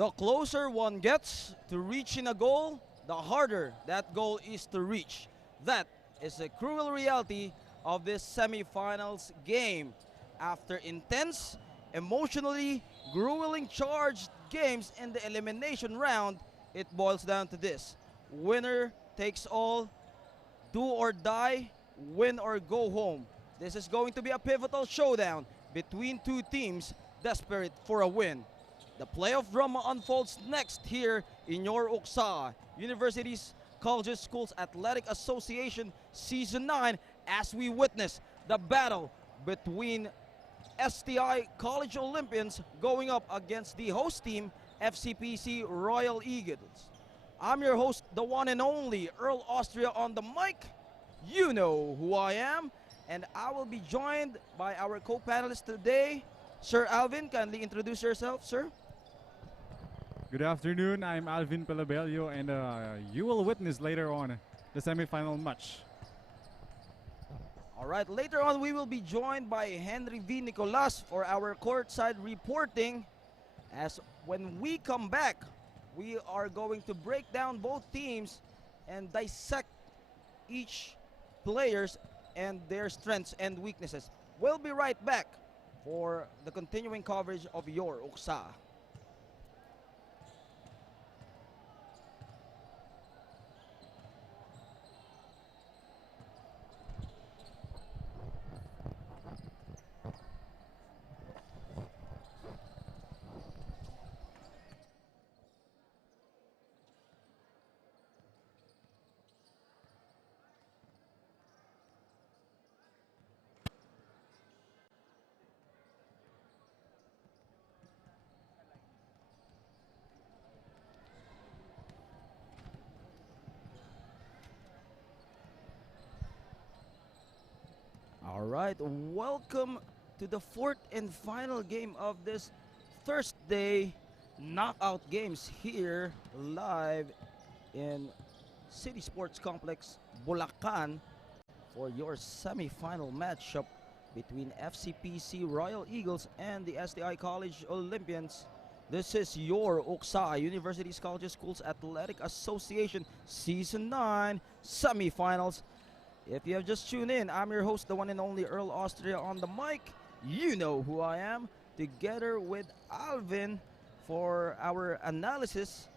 The closer one gets to reaching a goal, the harder that goal is to reach. That is the cruel reality of this semifinals game. After intense, emotionally grueling charged games in the elimination round, it boils down to this. Winner takes all, do or die, win or go home. This is going to be a pivotal showdown between two teams desperate for a win. The playoff drama unfolds next here in your Uksa Universities, Colleges, Schools Athletic Association Season 9 as we witness the battle between STI College Olympians going up against the host team FCPC Royal Eagles. I'm your host, the one and only Earl Austria on the mic. You know who I am, and I will be joined by our co-panelists today. Sir Alvin, kindly introduce yourself, sir. Good afternoon, I'm Alvin Pelabello, and you will witness later on the semifinal match. All right, later on we will be joined by Henry V. Nicolas for our courtside reporting. As when we come back, we are going to break down both teams and dissect each players and their strengths and weaknesses. We'll be right back for the continuing coverage of your Uksa. All right, welcome to the fourth and final game of this Thursday knockout games here live in City Sports Complex, Bulacan for your semi-final matchup between FCPC Royal Eagles and the STI College Olympians. This is your Uksa Universities, Colleges, Schools Athletic Association Season 9 semifinals. If you have just tuned in, I'm your host, the one and only Earl Austria on the mic. You know who I am, together with Alvin for our analysis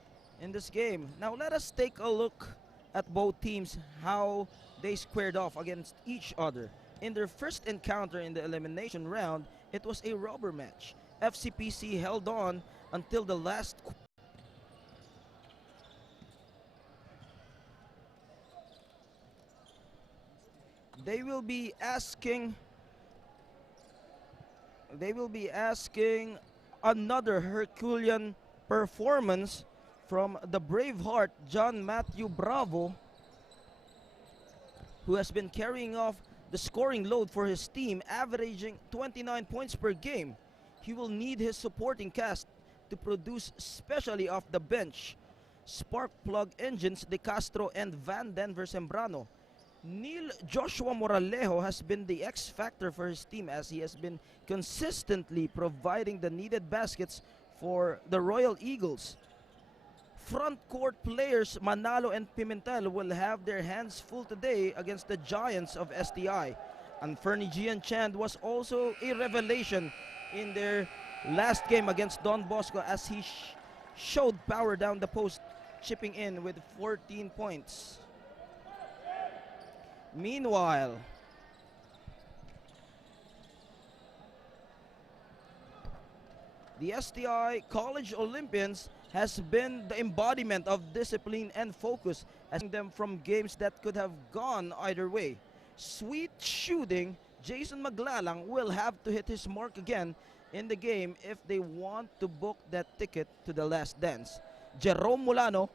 in this game. Now let us take a look at both teams, how they squared off against each other. In their first encounter in the elimination round, it was a rubber match. FCPC held on until the last They will be asking another Herculean performance from the Braveheart John Matthew Bravo, who has been carrying off the scoring load for his team, averaging 29 points per game. He will need his supporting cast to produce, especially off the bench, spark plug engines De Castro and Van Denver Sembrano. Neil Joshua Moralejo has been the X factor for his team, as he has been consistently providing the needed baskets for the Royal Eagles. Front court players Manalo and Pimentel will have their hands full today against the Giants of STI. And Fernie Gian Chand was also a revelation in their last game against Don Bosco, as he showed power down the post, chipping in with 14 points. Meanwhile, the STI College Olympians has been the embodiment of discipline and focus, as them from games that could have gone either way. Sweet shooting, Jason Maglalang will have to hit his mark again in the game if they want to book that ticket to the last dance. Jerome Mulano,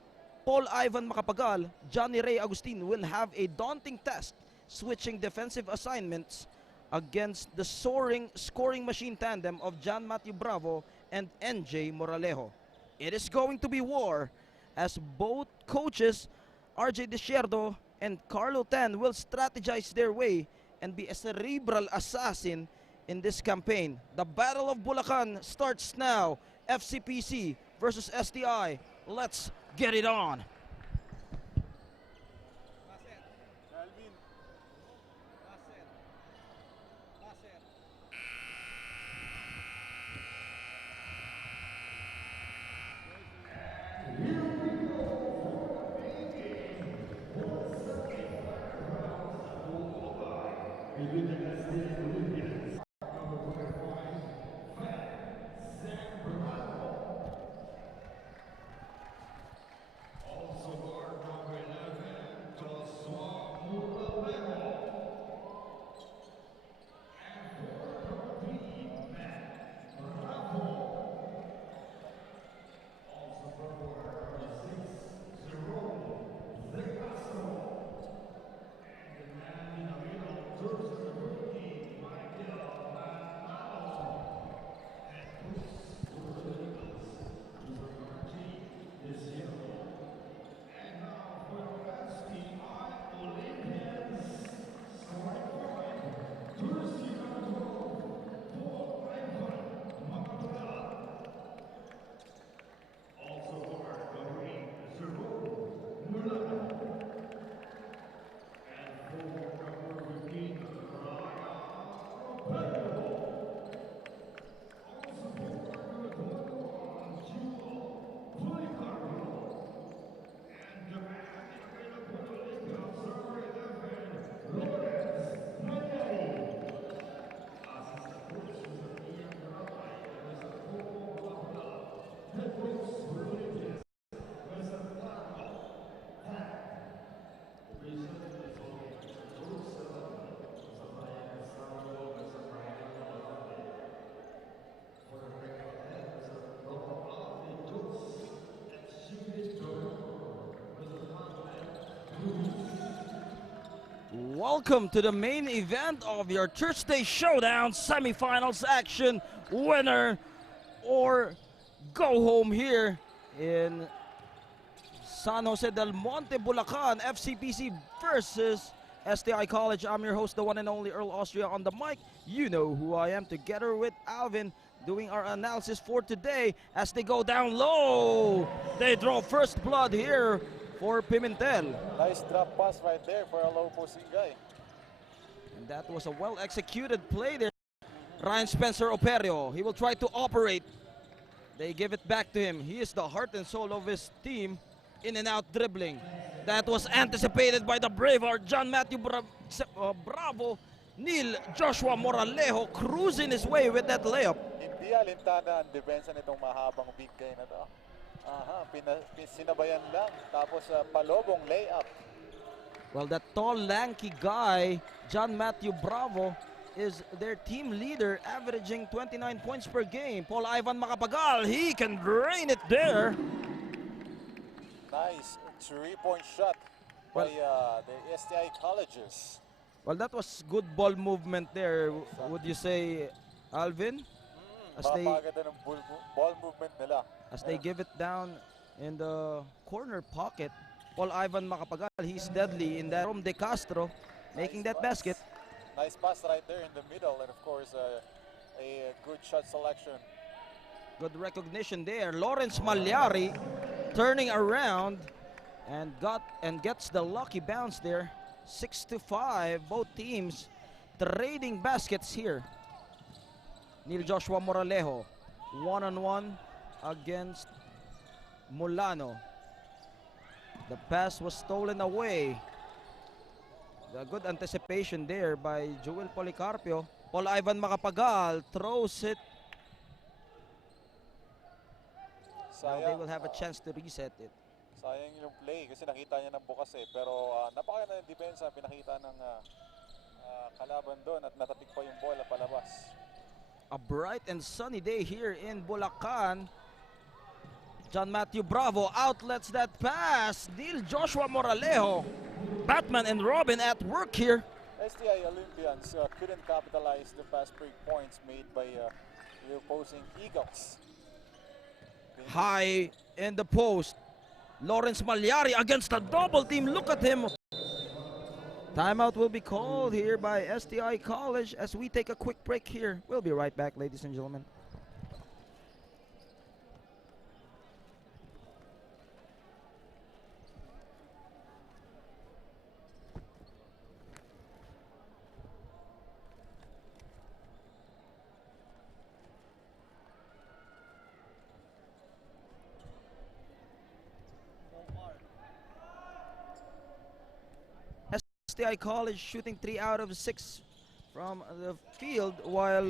Paul Ivan Macapagal, Johnny Ray Agustin will have a daunting task switching defensive assignments against the soaring scoring machine tandem of John Matthew Bravo and NJ Moralejo. It is going to be war, as both coaches RJ Desierto and Carlo Tan will strategize their way and be a cerebral assassin in this campaign. The Battle of Bulacan starts now. FCPC versus STI. Let's get it on. Welcome to the main event of your Thursday Showdown semifinals action. Winner or go home here in San Jose del Monte, Bulacan. FCPC versus STI College. I'm your host, the one and only Earl Austria on the mic. You know who I am, together with Alvin, doing our analysis for today as they go down low. They draw first blood here for Pimentel. Nice drop pass right there for a low posting guy. And that was a well-executed play there. Ryan Spencer Operio, he will try to operate. They give it back to him. He is the heart and soul of his team, in and out dribbling. That was anticipated by the Braveheart, John Matthew Bravo. Neil Joshua Moralejo cruising his way with that layup. Hindi alintana ang depensa nitong mahabang big guy na to. Sinabayan lang, tapos palobong layup. Well, that tall, lanky guy, John Matthew Bravo, is their team leader, averaging 29 points per game. Paul Ivan Macapagal, he can drain it there. Nice 3-point shot by the STI colleges. Well, that was good ball movement there, would you say, Alvin? Mapaganda ng ball movement nila. As they give it down in the corner pocket, Paul Ivan Macapagal, he's deadly in that. From De Castro, making that basket. Nice pass right there in the middle, and of course a good shot selection. Good recognition there. Lawrence Malyari turning around and gets the lucky bounce there. 6-5, both teams trading baskets here. Neil Joshua Moralejo, one-on-one against Mulano. The pass was stolen away. The good anticipation there by Joel Policarpio. Paul Ivan Macapagal throws it. Now they will have a chance to reset it. Sayang yung play kasi nakita niya ng bukas eh. Pero napakaganda ng depensa pinakita ng kalaban doon at natapik pa yung bola palabas. A bright and sunny day here in Bulacan. John Matthew Bravo outlets that pass. Neil Joshua Moralejo, Batman and Robin at work here. STI Olympians couldn't capitalize the fast break points made by the opposing Eagles. High in the post. Lawrence Malyari against a double team. Look at him. Timeout will be called here by STI College as we take a quick break here. We'll be right back, ladies and gentlemen. STI College shooting 3 out of 6 from the field, while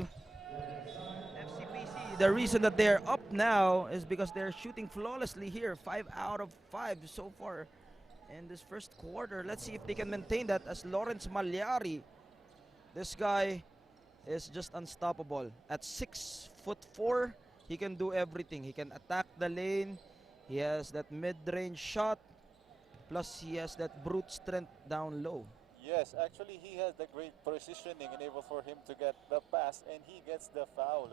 FCPC, the reason that they're up now is because they're shooting flawlessly here, 5 out of 5 so far in this first quarter. Let's see if they can maintain that, as Lawrence Malyari, this guy is just unstoppable. At 6'4", he can do everything. He can attack the lane. He has that mid-range shot. Plus, he has that brute strength down low. Yes, actually, he has the great positioning and able for him to get the pass, and he gets the foul.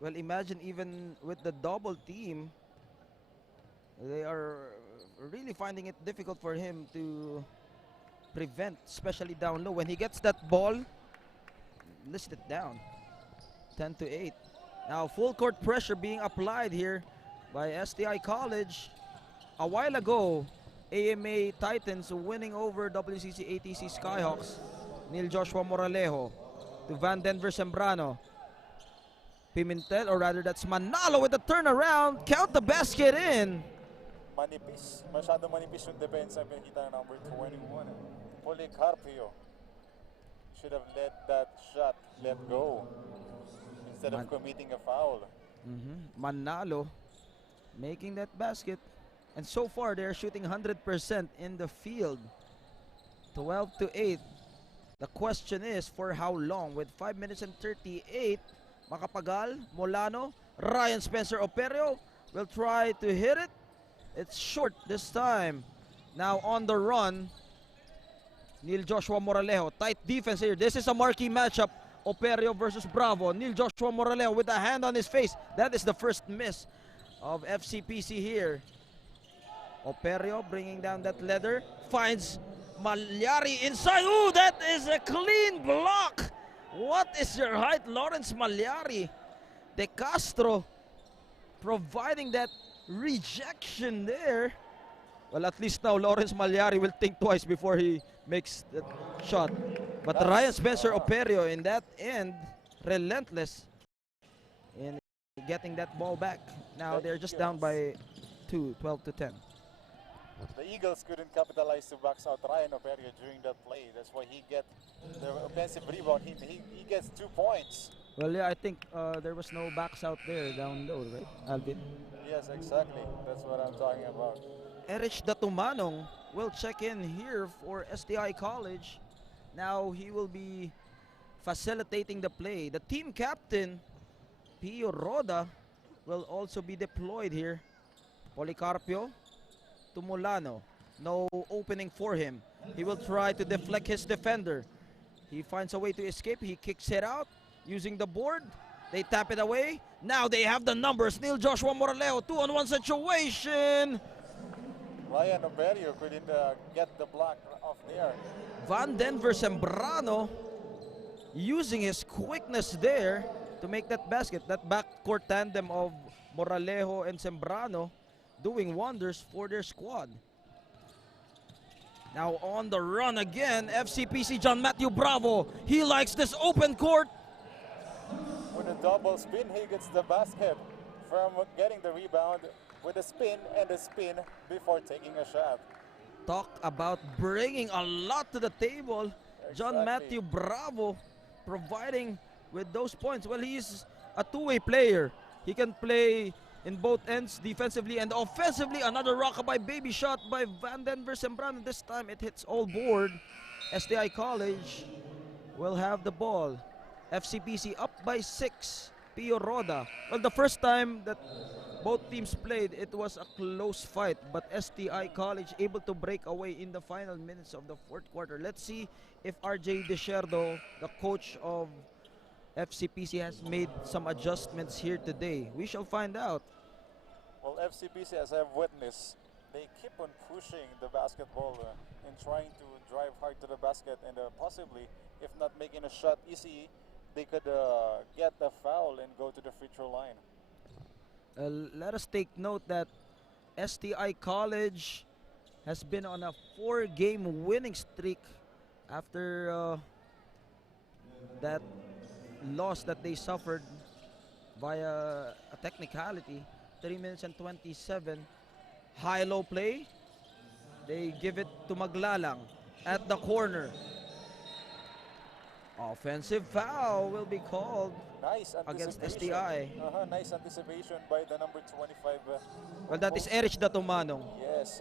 Well, imagine even with the double team, they are really finding it difficult for him to prevent, especially down low. When he gets that ball, list it down. 10-8. Now, full court pressure being applied here by STI College. A while ago, AMA Titans winning over WCC ATC Skyhawks. Neil Joshua Moralejo to Van Denver Sembrano. Pimentel, or rather that's Manalo with the turnaround. Count the basket in. Manipis. Masyado manipis yung depensa. Pinakita ng number 21. Policarpio should have let that shot let go instead of committing a foul. Manalo making that basket. And so far, they're shooting 100% in the field. 12-8. The question is, for how long? With 5 minutes and 38, Makapagal, Molano, Ryan Spencer Operio will try to hit it. It's short this time. Now on the run, Neil Joshua Moralejo. Tight defense here. This is a marquee matchup. Operio versus Bravo. Neil Joshua Moralejo with a hand on his face. That is the first miss of FCPC here. Operio bringing down that leather, finds Malyari inside. Ooh, that is a clean block. What is your height, Lawrence Malyari? De Castro providing that rejection there. Well, at least now Lawrence Malyari will think twice before he makes that shot. But Ryan Spencer Operio in that end, relentless in getting that ball back. Now they're just down by 2, 12-10. The Eagles couldn't capitalize to box out Ryan Operio during that play. That's why he get the offensive rebound. He gets 2 points. Well, yeah, I think there was no backs out there down low, right, Alvin? Yes, exactly. That's what I'm talking about. Erich Datumanong will check in here for STI College. Now he will be facilitating the play. The team captain, Pio Roda, will also be deployed here. Policarpio to Molano. No opening for him. He will try to deflect his defender. He finds a way to escape. He kicks it out using the board. They tap it away. Now they have the numbers. Neil Joshua Moralejo, 2-on-1 situation. Ryan Operio couldn't get the block off there. Van Denver Sembrano using his quickness there to make that basket. That backcourt tandem of Moralejo and Sembrano doing wonders for their squad. Now on the run again, FCPC John Matthew Bravo. He likes this open court. With a double spin, he gets the basket from getting the rebound with a spin and a spin before taking a shot. Talk about bringing a lot to the table. Exactly. John Matthew Bravo providing with those points. Well, he's a two-way player. He can play in both ends, defensively and offensively. Another rockabye baby shot by Van Denver Sembrano. This time it hits all board. STI College will have the ball. FCPC up by 6. Pio Roda. Well, the first time that both teams played, it was a close fight, but STI College able to break away in the final minutes of the fourth quarter. Let's see if RJ Desherdo, the coach of FCPC, has made some adjustments here today. We shall find out. Well, FCPC, as I've witnessed, they keep on pushing the basketball and trying to drive hard to the basket, and possibly, if not making a shot easy, they could get a foul and go to the free throw line. Let us take note that STI College has been on a 4-game winning streak after that loss that they suffered via a technicality. 3 minutes and 27. High-low play. They give it to Maglalang. at the corner. Offensive foul will be called Nice against anticipation. STI. Nice anticipation by the number 25. Well, that is Erich Datumanong. Yes.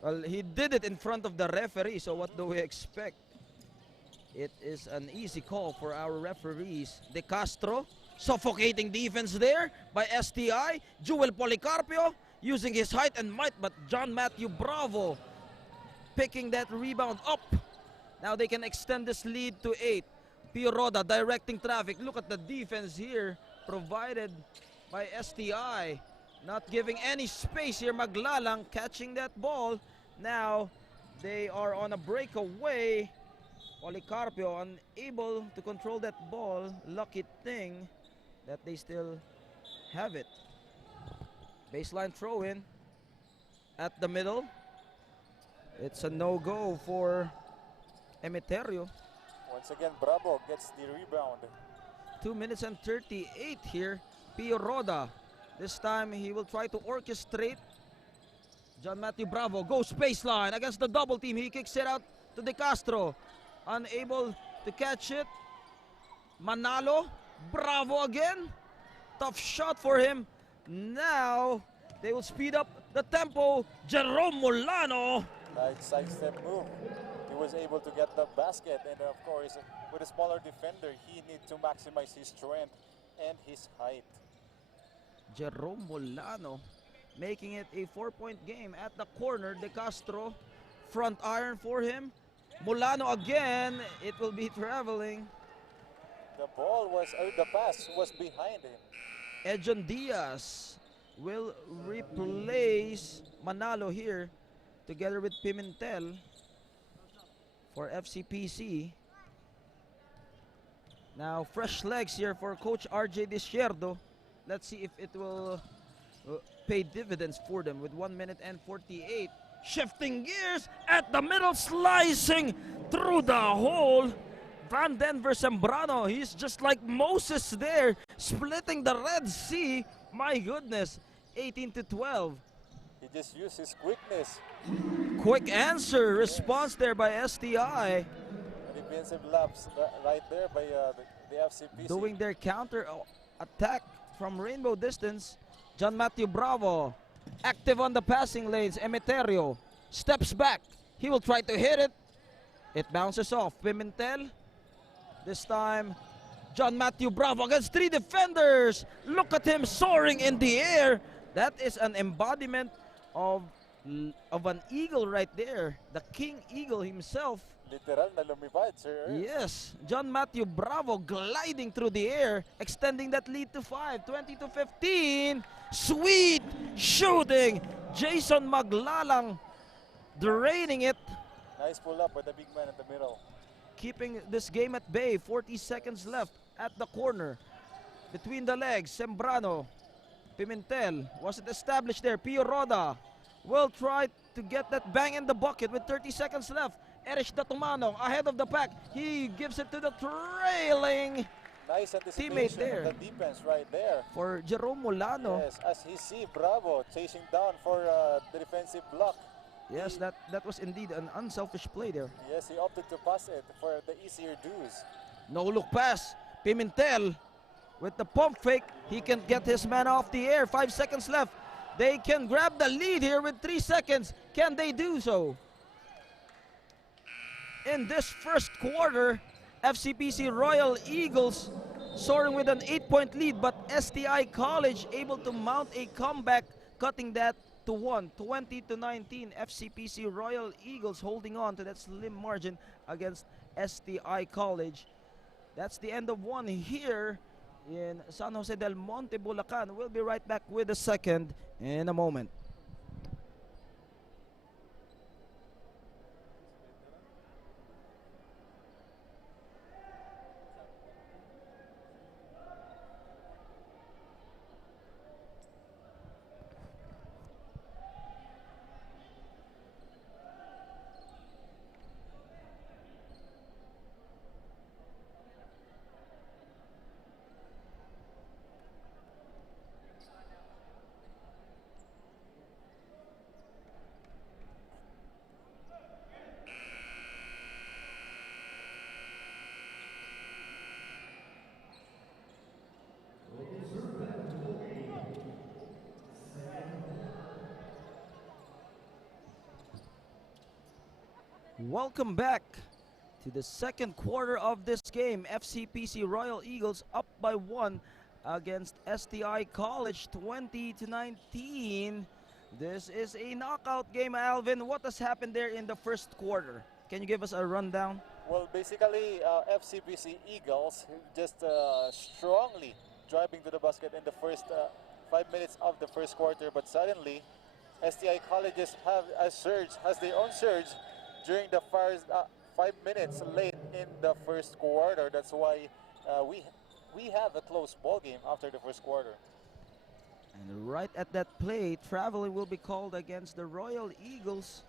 Well, he did it in front of the referee, so what do we expect? It is an easy call for our referees. De Castro, suffocating defense there by STI. Jewel Policarpio using his height and might, but John Matthew Bravo picking that rebound up. Now they can extend this lead to 8. Pio Roda directing traffic. Look at the defense here provided by STI. Not giving any space here. Maglalang catching that ball. Now they are on a breakaway. Policarpio unable to control that ball. Lucky thing that they still have it. Baseline throw in at the middle. It's a no-go for Emeterio. Once again, Bravo gets the rebound. 2 minutes and 38 here. Pio Roda. This time he will try to orchestrate. John Matthew Bravo goes baseline against the double team. He kicks it out to De Castro. Unable to catch it. Manalo. Bravo again. Tough shot for him. Now they will speed up the tempo. Jerome Molano. Nice sidestep move. He was able to get the basket, and of course, with a smaller defender, he needs to maximize his strength and his height. Jerome Molano making it a 4-point game at the corner. De Castro, front iron for him. Molano again. It will be traveling. The pass was behind him. Edjon Diaz will replace Manalo here together with Pimentel for FCPC. Now fresh legs here for Coach RJ Desierdo. Let's see if it will pay dividends for them with 1 minute and 48. Shifting gears at the middle, slicing through the hole. Van Denver Sembrano, he's just like Moses there, splitting the Red Sea. My goodness, 18-12. He just used his quickness. Quick answer, response there by STI. Defensive laps right there by the FCPC. Doing their counter attack from rainbow distance. John Matthew Bravo, active on the passing lanes. Emeterio steps back. He will try to hit it. It bounces off. Pimentel. This time, John Matthew Bravo against 3 defenders. Look at him soaring in the air. That is an embodiment of an eagle right there. The King Eagle himself. Literal na lumipad, sir. Yes, John Matthew Bravo gliding through the air, extending that lead to 5, 20-15. Sweet shooting. Jason Maglalang draining it. Nice pull up by the big man in the middle. Keeping this game at bay. 40 seconds left at the corner. Between the legs, Sembrano. Pimentel wasn't established there. Pio Roda will try to get that bang in the bucket with 30 seconds left. Erich Datumanong ahead of the pack. He gives it to the trailing Nice teammate anticipation there. of the defense right there. For Jerome Molano. Yes, as he see Bravo chasing down for the defensive block. Yes, that was indeed an unselfish play there. Yes, he opted to pass it for the easier dues. No look pass. Pimentel with the pump fake. He can get his man off the air. 5 seconds left. They can grab the lead here with 3 seconds. Can they do so? In this first quarter, FCPC Royal Eagles soaring with an 8-point lead, but STI College able to mount a comeback, cutting that to 1, 20-19. FCPC Royal Eagles holding on to that slim margin against STI College. That's the end of one here in San Jose del Monte, Bulacan. We'll be right back with the second in a moment. Welcome back to the second quarter of this game. FCPC Royal Eagles up by 1 against STI College 20-19. This is a knockout game, Alvin. What has happened there in the first quarter? Can you give us a rundown? Well, basically, FCPC Eagles just strongly driving to the basket in the first 5 minutes of the first quarter, but suddenly STI Colleges has their own surge during the first 5 minutes late in the first quarter. That's why we have a close ball game after the first quarter. And right at that play, traveling will be called against the Royal Eagles.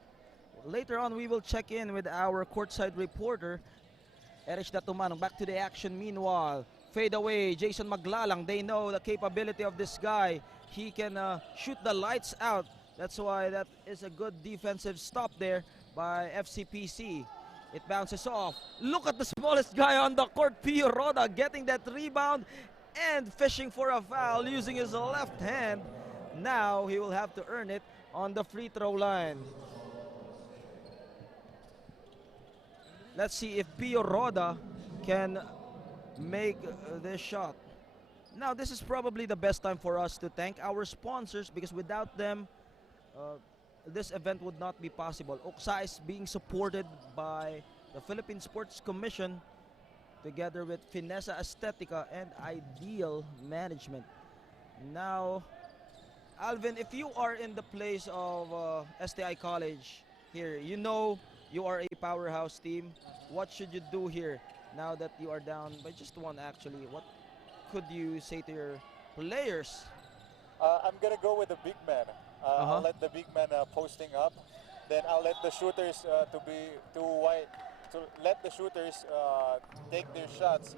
Later on, we will check in with our courtside reporter, Erich Datumanong. Back to the action meanwhile. Fade away, Jason Maglalang. They know the capability of this guy. He can shoot the lights out. That's why that is a good defensive stop there by FCPC. It bounces off. Look at the smallest guy on the court, Pio Roda, getting that rebound and fishing for a foul using his left hand. Now he will have to earn it on the free throw line. Let's see if Pio Roda can make this shot. Now this is probably the best time for us to thank our sponsors, because without them this event would not be possible. OCSA is being supported by the Philippine Sports Commission together with Finessa Estetica and Ideal Management. Now, Alvin, if you are in the place of STI College here, you know you are a powerhouse team. What should you do here now that you are down by just one actually? What could you say to your players? I'm going to go with the big man. I'll let the big man posting up. Then I'll let the shooters let the shooters take their shots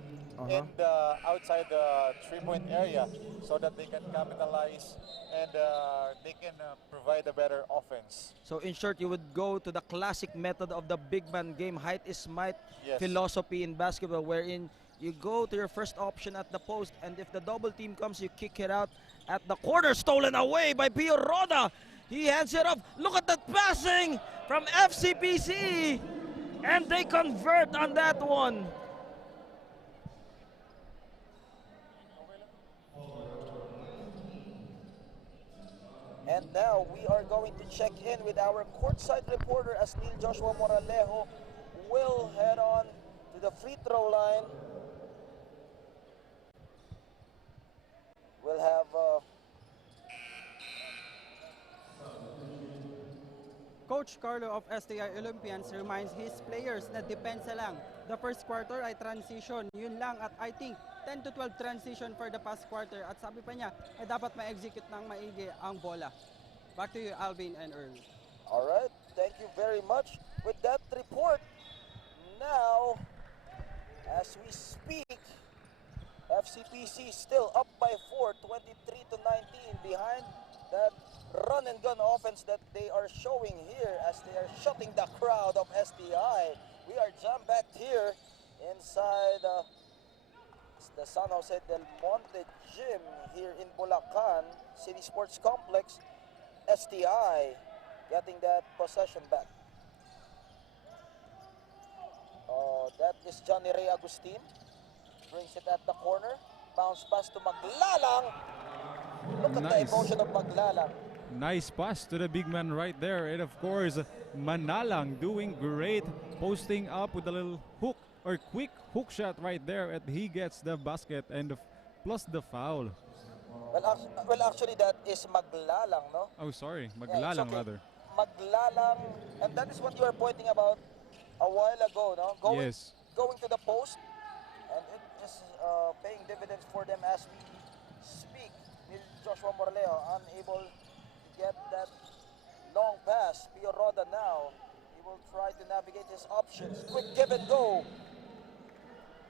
in the outside the three-point area so that they can capitalize and they can provide a better offense. So in short, you would go to the classic method of the big man game, height is might Yes. philosophy in basketball, wherein you go to your first option at the post, and if the double team comes, you kick it out at the corner. Stolen away by Pio Roda. He hands it off. Look at that passing from FCPC. And they convert on that one. And now we are going to check in with our courtside reporter as Neil Joshua Moralejo will head on to the free throw line. We'll have Coach Carlo of STI Olympians reminds his players na depensa lang. The first quarter ay transition, yun lang, at I think 10 to 12 transition for the past quarter, at sabi pa niya ay dapat ma-execute ng maigi ang bola. Back to you, Alvin and Earl. all right, thank you very much with that report. Now, as we speak, FCPC still up by 4, 23-19 behind that run and gun offense that they are showing here as they are shutting the crowd of STI. We are jam-packed here inside the San Jose del Monte Gym here in Bulacan City Sports Complex. STI getting that possession back. That is Johnny Ray Agustin. Brings it at the corner. Bounce pass to Maglalang. Look at the emotion of Maglalang. Nice pass to the big man right there. And of course, Manalang doing great, posting up with a little hook or quick hook shot right there, and he gets the basket and plus the foul. Well, actually, that is Maglalang, no? Oh, sorry, Yeah, it's Maglalang okay. rather. Maglalang, and that is what you were pointing about a while ago, no? Going to the post, and it is paying dividends for them as we speak. Joshua Morleo unable to get that long pass. Pio Roda now, he will try to navigate his options. Quick give and go.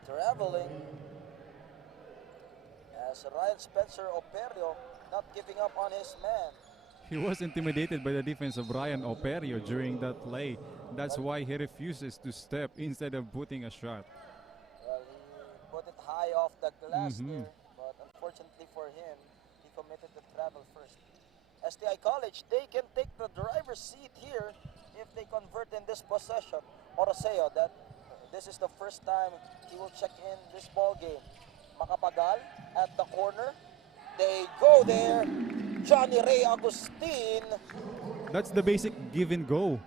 Traveling as Ryan Spencer Operio not giving up on his man. He was intimidated by the defense of Ryan Operio during that play. That's why he refuses to step instead of putting a shot. Well, he put it high off the glass there, but unfortunately for him, he committed to travel first. STI College, they can take the driver's seat here if they convert in this possession. Oroseo, that this is the first time he will check in this ball game. Makapagal at the corner. They go there. Johnny Ray Agustin. That's the basic give and go.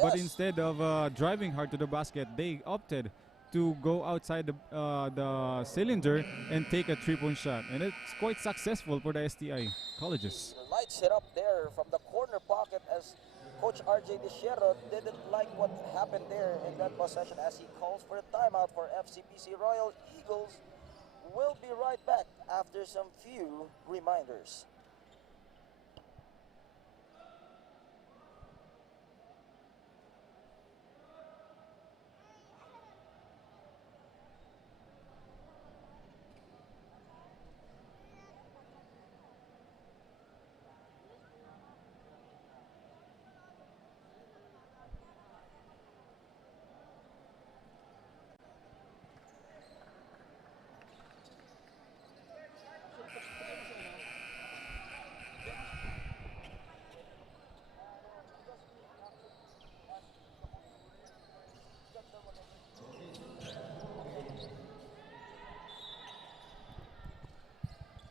But Yes. instead of driving hard to the basket, they opted to go outside the cylinder and take a three-point shot. And it's quite successful for the STI colleges. Lights it up there from the corner pocket as Coach RJ Diciero didn't like what happened there in that possession as he calls for a timeout for FCPC. Royal Eagles will be right back after some few reminders.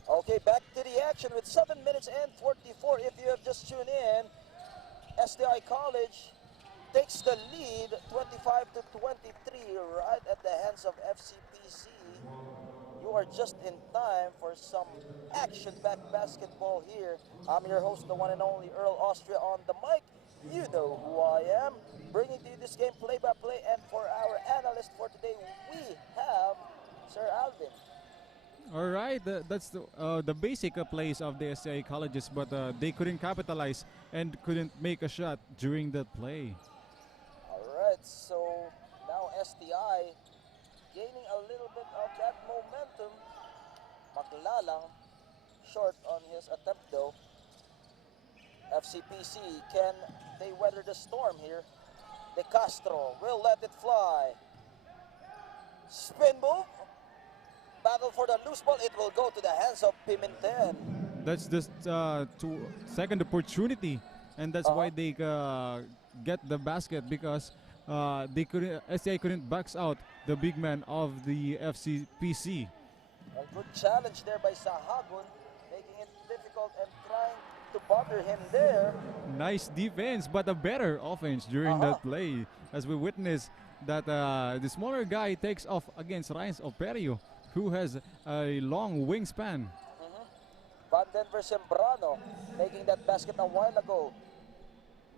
Okay, back to the action with 7 minutes and 44. If you have just tuned in, STI College takes the lead 25 to 23 right at the hands of FCPC. You are just in time for some action-packed basketball here. I'm your host, the one and only Earl Austria on the mic. You know who I am. Bringing to you this game play-by-play, and for our analyst for today, we have Sir Alvin. All right, that's the basic plays of the STI colleges, but they couldn't capitalize and couldn't make a shot during that play. Alright, so now STI gaining a little bit of that momentum. Maglalang short on his attempt though. FCPC, can they weather the storm here? De Castro will let it fly. Spin move. Battle for the loose ball. It will go to the hands of Pimentel. That's just second opportunity, and that's why they get the basket, because they couldn't STI couldn't box out the big man of the FCPC. A good challenge there by Sahagun, making it difficult and trying to bother him there. Nice defense, but a better offense during that play, as we witness that the smaller guy takes off against Ryan Operio, who has a long wingspan. Van Denver Sembrano making that basket a while ago,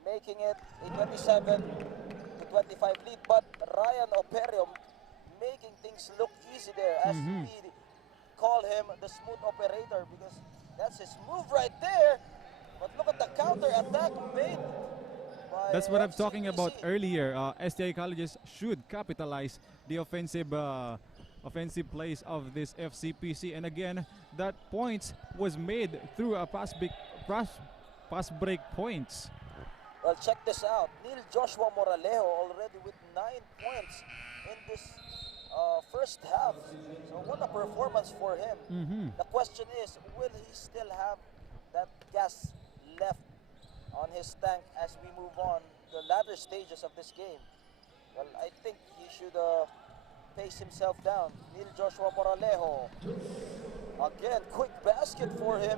making it a 27 to 25 lead. But Ryan Operio making things look easy there, as we call him the smooth operator, because that's his move right there. But look at the counter attack made by That's what I'm talking FCPC. about earlier. STI colleges should capitalize the offensive plays of this FCPC, and again, that points was made through a pass break points. Well, check this out. Neil Joshua Moralejo already with 9 points in this first half. So what a performance for him. The question is, will he still have that gas left on his tank as we move on the latter stages of this game? Well, I think he should pace himself down. Neil Joshua Moralejo. Again, quick basket for him.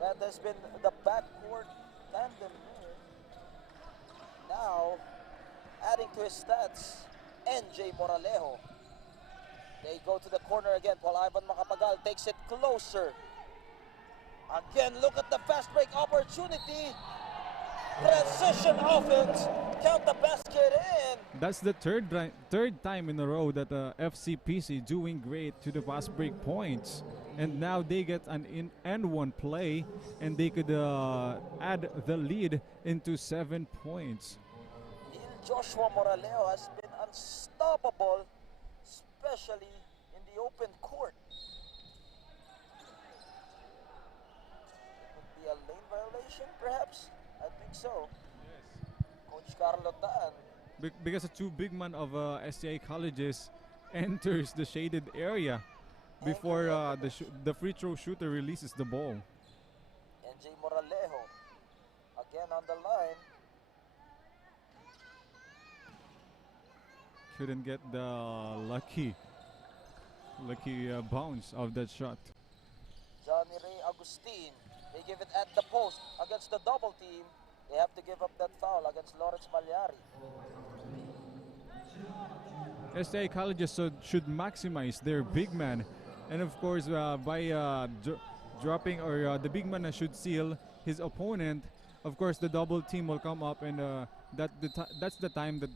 That has been the backcourt tandem here. Now, adding to his stats, NJ Moralejo. They go to the corner again. Paul Ivan Macapagal takes it closer. Again, look at the fast break opportunity. Transition offense. Count the basket in. That's the third time in a row that FCPC doing great to the fast break points, and now they get an end one play, and they could add the lead into 7 points. Neil Joshua Moralejo has been unstoppable, especially in the open court. It would be a lane violation, perhaps? I think so. Coach Carlo Tan. Because a two big man of STI colleges enters the shaded area before the free throw shooter releases the ball. NJ Moralejo. again on the line. Couldn't get the lucky bounce of that shot. Johnny Ray Agustin, they give it at the post against the double team. They have to give up that foul against Lawrence Malyari. STI colleges should maximize their big man, and of course by dropping or the big man should seal his opponent. Of course, the double team will come up, and that's the time that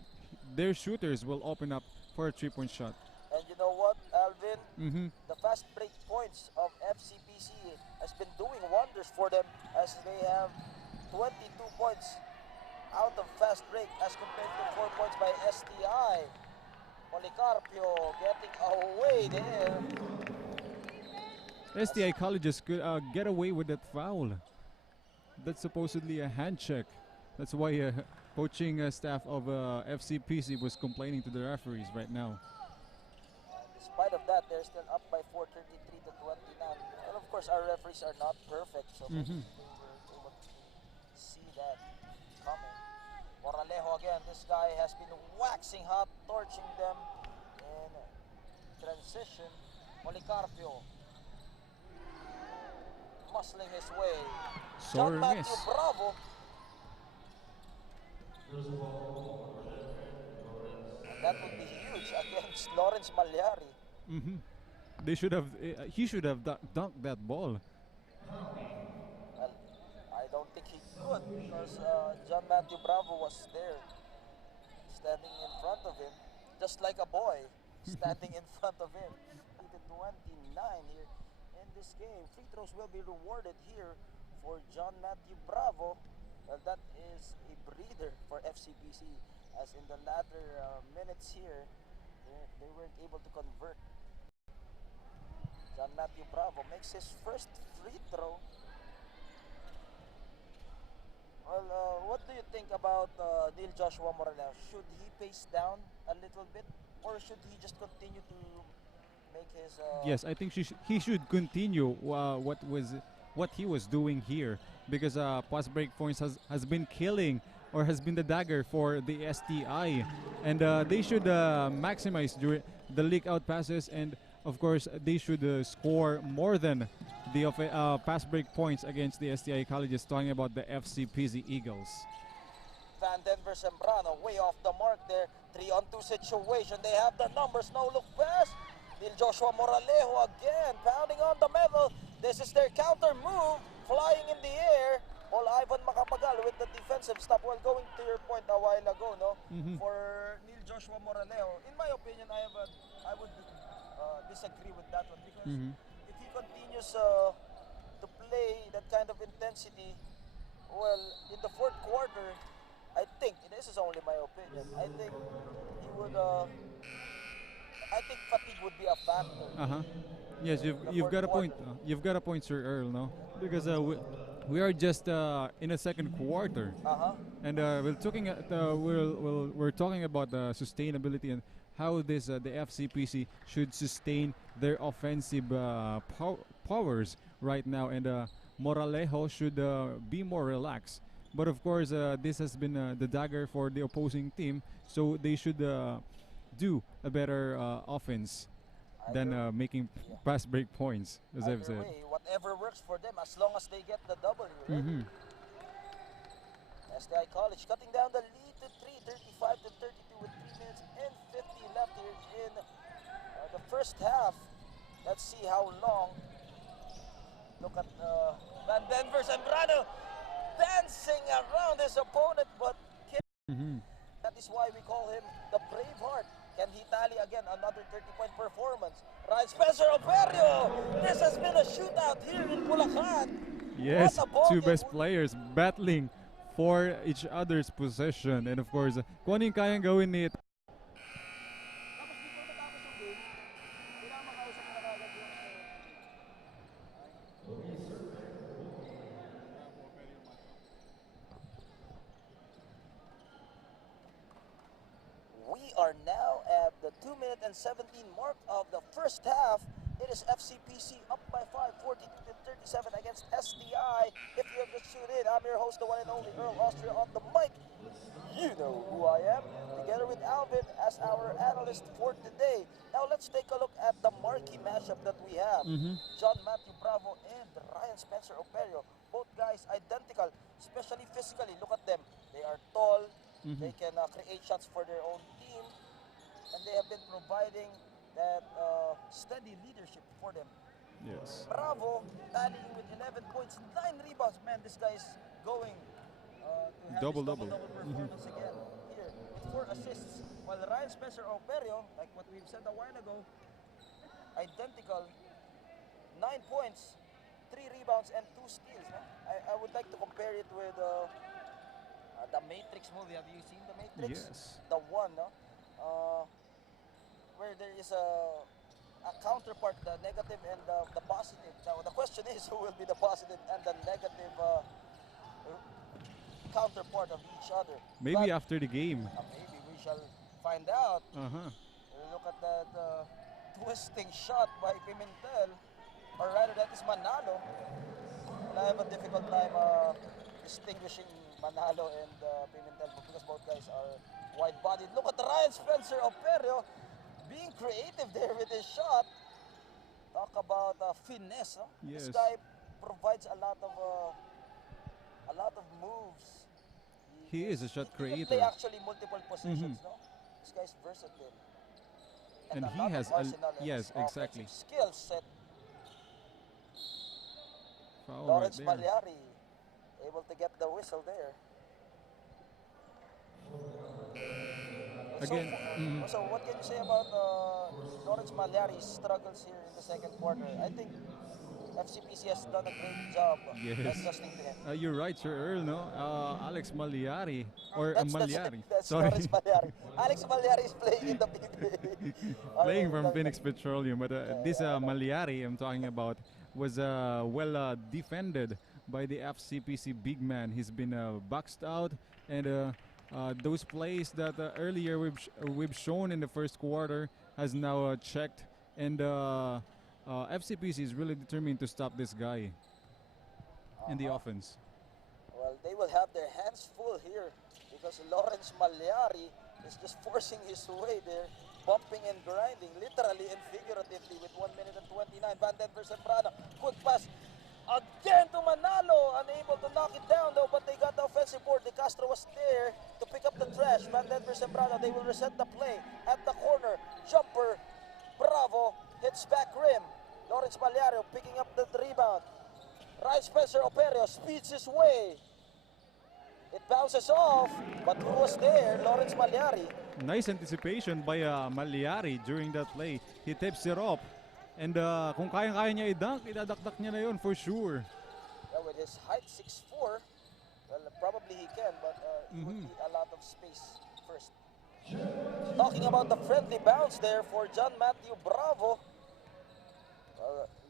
their shooters will open up for a 3-point shot. And you know what, Alvin? The fast break points of FCPC has been doing wonders for them, as they have 22 points out of fast break as compared to 4 points by STI. Policarpio getting away there. STI colleges could get away with that foul. That's supposedly a hand check. That's why coaching staff of FCPC was complaining to the referees right now. Despite of that, they're still up by 4, 33 to 29. And of course, our referees are not perfect, so maybe they were able to see that coming. Moralejo again, this guy has been waxing hot, torching them in transition. Policarpio muscling his way. John Matthew miss. Bravo. And that would be huge against Lawrence Malyari. They should have. He should have dunked that ball. Well, I don't think he could, because John Matthew Bravo was there, standing in front of him, just like a boy standing in front of him. 29 here in this game. Free throws will be rewarded here for John Matthew Bravo. Well, that is a breather for FCPC, as in the latter minutes here, they weren't able to convert. John Matthew Bravo makes his first free throw. Well, what do you think about Neil Joshua Morales? Should he pace down a little bit, or should he just continue to make his... Yes, I think he should continue what he was doing here, because pass break points has been killing, or has been the dagger for the STI, and they should maximize the leak out passes, and of course they should score more than the pass break points against the STI colleges, talking about the FCPC Eagles. Van Denver Sembrano way off the mark there. 3-on-2 situation. They have the numbers. No look pass. Neil Joshua Moralejo again pounding on the metal. This is their counter move, flying in the air. Paul Ivan Macapagal with the defensive stop. Well, going to your point a while ago, no, for Neil Joshua Moralejo, in my opinion, I would disagree with that one, because if he continues to play that kind of intensity, well, in the fourth quarter, I think, this is only my opinion, I think he would. I think fatigue would be a factor. Yes, you've got a point. You've got a point, Sir Earl. No, because we are just in a second quarter, and we're talking about sustainability and how this the FCPC should sustain their offensive powers right now, and Moralejo should be more relaxed. But of course, this has been the dagger for the opposing team, so they should do a better offense than making pass break points, as I've said. Way, whatever works for them, as long as they get the W. Right? STI College cutting down the lead to 35 to 32 with 3 minutes and 50 left here in the first half. Let's see how long. Look at Van Denver Sembrano dancing around his opponent, but that is why we call him the Braveheart. Can he tally again another 30-point performance? Ryan Spencer Operio! This has been a shootout here in Bulacan. Yes, two best players battling for each other's possession. And of course, kung ano yung kayang gawin ni We are now at the 2 minute and 17 mark of the first half. It is FCPC up by 5, 42-37 against STI. If you have just tuned in, I'm your host, the one and only Earl Austria on the mic. You know who I am, together with Alvin as our analyst for today. Now let's take a look at the marquee matchup that we have. John Matthew Bravo and Ryan Spencer Operio. Both guys identical, especially physically. Look at them. They are tall. They can create shots for their own team. And they have been providing that steady leadership for them. Yes. Bravo tallying with 11 points, 9 rebounds. Man, this guy is going to have Double-double. his double-double performance again here with 4 assists. While Ryan Spencer Operio, like what we've said a while ago, identical, 9 points, 3 rebounds, and 2 steals. I would like to compare it with the Matrix movie. Have you seen the Matrix? Yes. The one, no? Where there is a counterpart, the negative and the positive. Now the question is, who will be the positive and the negative counterpart of each other? Maybe But, after the game. maybe we shall find out. Look at that twisting shot by Pimentel, or rather that is Manalo. And I have a difficult time distinguishing Manalo and Pimentel because both guys are wide-bodied. Look at Ryan Spencer Operio being creative there with his shot. Talk about finesse. Huh? Yes. This guy provides a lot of moves. He is a shot He can creator. play actually multiple positions. No? This guy's versatile. And a he lot of has arsenal in yes, his offensive exactly. skill set. Foul Lawrence right there. Magliari able to get the whistle there. Again, So what can you say about Lawrence Magliari's struggles here in the second quarter? I think FCPC has done a great job Yes. adjusting to him. You're right, Sir Earl, no? Alex Magliari, or Magliari. That's Sorry. Lawrence Magliari. Alex Magliari is playing in the PBA. Playing from Phoenix Petroleum, but this Magliari I'm talking about was well defended by the FCPC big man. He's been boxed out, and those plays that earlier we've shown in the first quarter has now checked, and FCPC is really determined to stop this guy in the offense. Well, they will have their hands full here because Lawrence Magliari is just forcing his way there, bumping and grinding, literally and figuratively, with 1 minute and 29. Van Denver Sembrano, quick pass again to Manalo, unable to knock it down though, but they got the offensive board. De Castro was there to pick up the trash. Van Denver Sembrano, they will reset the play at the corner. Jumper, Bravo, hits back rim. Lawrence Magliari picking up the rebound. Ryan Spencer Operio speeds his way. It bounces off, but who was there? Lawrence Magliari. Nice anticipation by Magliari during that play. He tips it up. And kung kaya-kaya niya i-dunk, idadakdak niya na yun for sure. Yeah, with his height, 6'4", well, probably he can, but he would need a lot of space first. Talking about the friendly bounce there for John Matthew Bravo.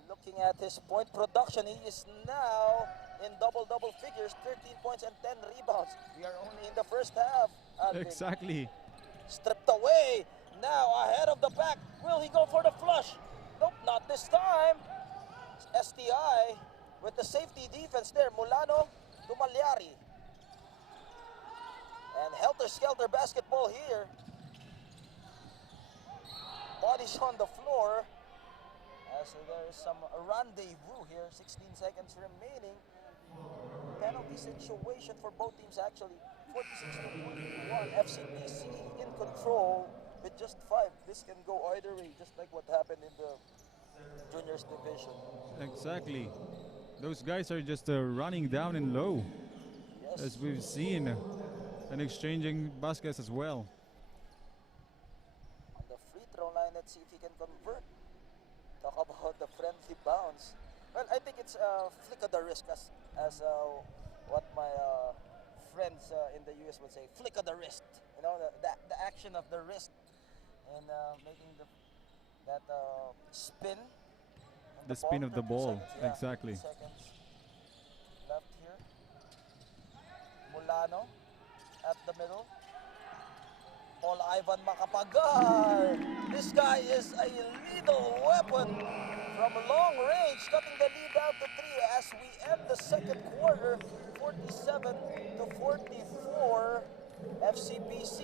Looking at his point production, he is now in double-double figures, 13 points and 10 rebounds. We are only in the first half, Alvin. Exactly. Stripped away, now ahead of the pack. Will he go for the flush? Nope, not this time. STI with the safety defense there. Mulano to Magliari. And helter-skelter basketball here. Bodies on the floor. As there is some rendezvous here. 16 seconds remaining. Penalty situation for both teams actually. 46-41. FCPC in control with just 5. This can go either way, just like what happened in the juniors division. Exactly. Those guys are just running down and low, Yes. as we've seen, and exchanging baskets as well. On the free throw line, let's see if he can convert. Talk about the friendly bounce. Well, I think it's a flick of the wrist, as what my friends in the US would say, flick of the wrist. You know, the action of the wrist and making that spin. on The spin of the 30 ball, seconds, yeah, exactly. 30 seconds left here. Mulano at the middle. Paul Ivan Macapagal. This guy is a lethal weapon from long range, cutting the lead down to 3 as we end the second quarter, 47 to 44. FCPC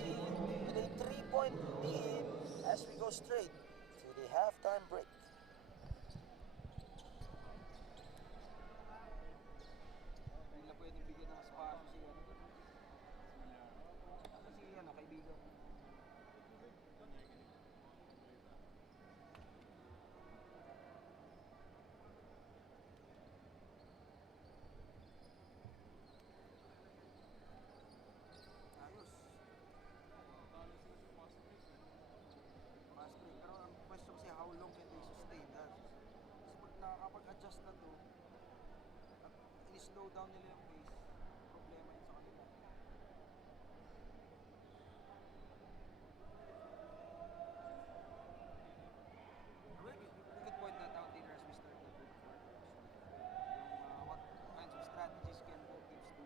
with a 3-point lead as we go straight to the halftime break. Hindi na pwedeng bigyan ng spasyo si kaibigan. Ayos. Fast break. Pero ang question kasi, how long can they sustain that? Kasi pag nakakapag-adjust na to, at i-slow down nila yung pace, problema yun sa kanila. We could point that out later as we start the third quarter. Yung what kinds of strategies can both teams do.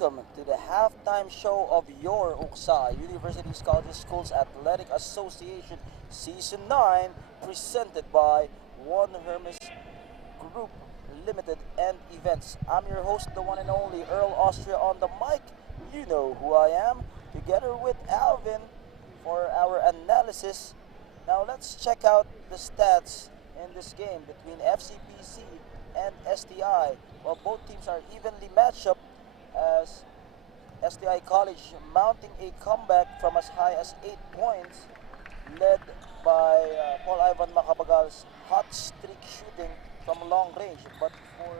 welcome to the halftime show of your UKSA, Universities, Colleges, Schools Athletic Association Season 9, presented by One Hermes Group Limited and Events. I'm your host, the one and only Earl Austria on the mic. You know who I am, together with Alvin for our analysis. Now let's check out the stats in this game between FCPC and STI. Well, both teams are evenly matched up, as STI College mounting a comeback from as high as 8 points, led by Paul Ivan Macapagal's hot streak shooting from long range. But for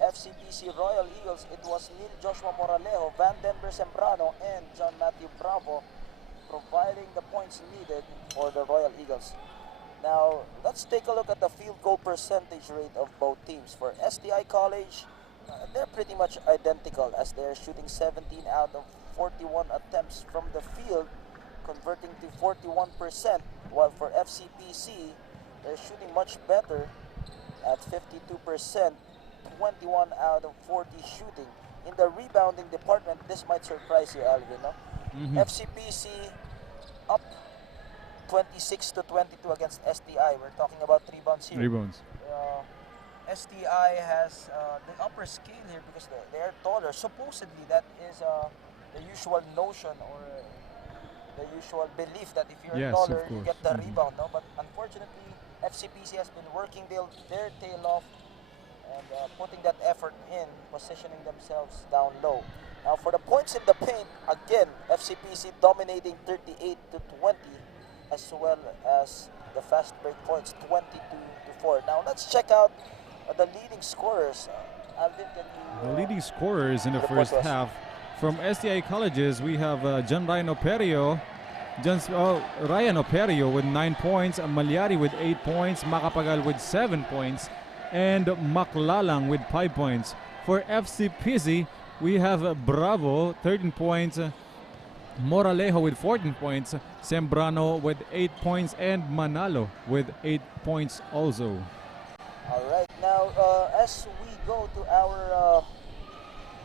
FCPC Royal Eagles, it was Neil Joshua Moralejo, Van Denver Sembrano, and John Matthew Bravo providing the points needed for the Royal Eagles. Now, let's take a look at the field goal percentage rate of both teams. For STI College, they're pretty much identical, as they're shooting 17 out of 41 attempts from the field, converting to 41%, while for FCPC, they're shooting much better at 52%, 21 out of 40 shooting. In the rebounding department, this might surprise you, Alvin, no? FCPC up 26-22 against STI. We're talking about rebounds here. Rebounds. STI has the upper scale here because they're taller. Supposedly, that is the usual notion or the usual belief that if you're taller, you get the rebound. No? But unfortunately, FCPC has been working their tail off and putting that effort in, positioning themselves down low. Now, for the points in the paint, again, FCPC dominating 38-20, as well as the fast break points 22-4. Now, let's check out the leading scorers. Alvin, can you, the leading scorers in the first half from STI Colleges, we have Ryan Operio with 9 points, Malyari with 8 points, Macapagal with 7 points, and Maclalang with 5 points. For FCPC, we have Bravo 13 points, Moralejo with 14 points, Sembrano with 8 points, and Manalo with 8 points also. All right, now as we go to our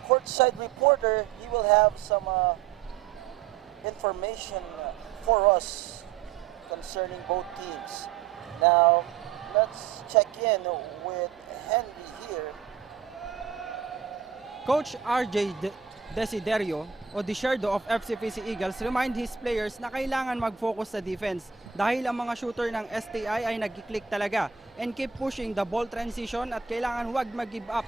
courtside reporter, he will have some information for us concerning both teams. Now, let's check in with Henry here. Coach RJ Desiderio o Desierdo of FCPC Eagles remind his players na kailangan mag-focus sa defense dahil ang mga shooter ng STI ay nag-click talaga and keep pushing the ball transition at kailangan wag mag-give up.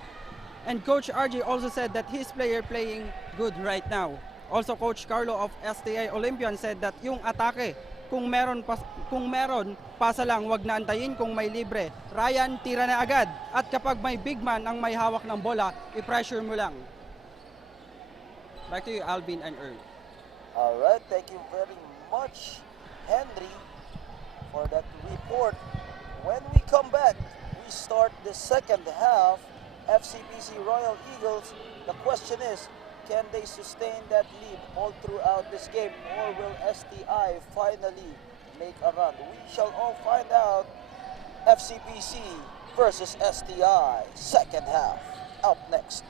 And Coach RJ also said that his player playing good right now. Also, Coach Carlo of STI Olympians said that yung atake, kung meron pasa lang, wag na antayin kung may libre. Ryan, tira na agad. At kapag may big man ang may hawak ng bola, i-pressure mo lang. Back to you, Alvin and Earl. All right, thank you very much, Henry, for that report. When we come back, we start the second half. FCPC Royal Eagles, the question is, can they sustain that lead all throughout this game, or will STI finally make a run? We shall all find out. FCPC versus STI, second half, up next.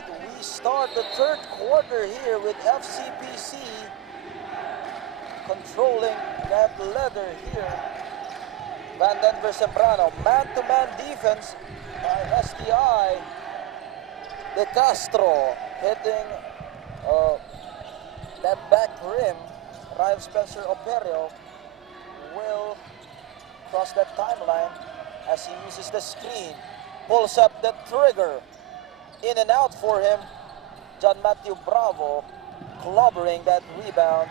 We start the third quarter here with FCPC controlling that leather here. Van Denver Sembrano, man-to-man defense by STI. De Castro hitting that back rim Ryan Spencer Operio will cross that timeline as he uses the screen, pulls up the trigger, in and out for him. John Matthew Bravo clobbering that rebound.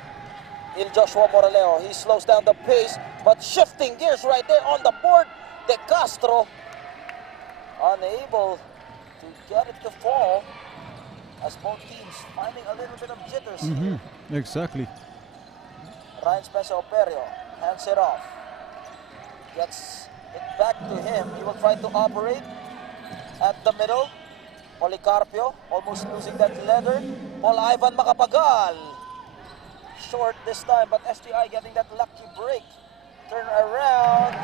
Il Joshua Moralejo, he slows down the pace, but shifting gears right there on the board. De Castro unable to get it to fall as both teams finding a little bit of jitters. Exactly. Ryan Spencer Operio hands it off. Gets it back to him. He will try to operate at the middle. Policarpio almost losing that leather. Paul Ivan Macapagal. Short this time, but STI getting that lucky break. Turn around.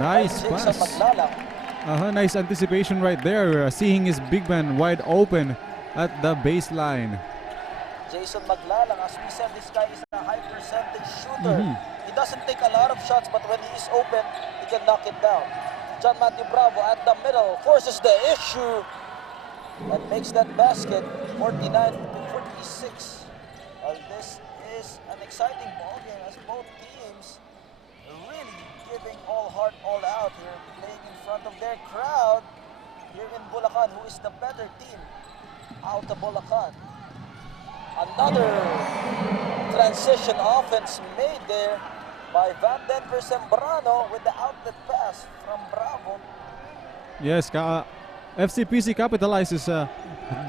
Nice Jason pass. Maglalang. Nice anticipation right there. Seeing his big man wide open at the baseline. Jason Maglalang, as we said, this guy is a high percentage shooter. He doesn't take a lot of shots, but when he is open, he can knock it down. John Matthew Bravo at the middle forces the issue and makes that basket 49-46. Well, this is an exciting ball game as both teams really giving all heart, all out here, playing in front of their crowd here in Bulacan, who is the better team out of Bulacan. Another transition offense made there by Van Denver Sembrano with the outlet pass from Bravo. Yes, FCPC capitalizes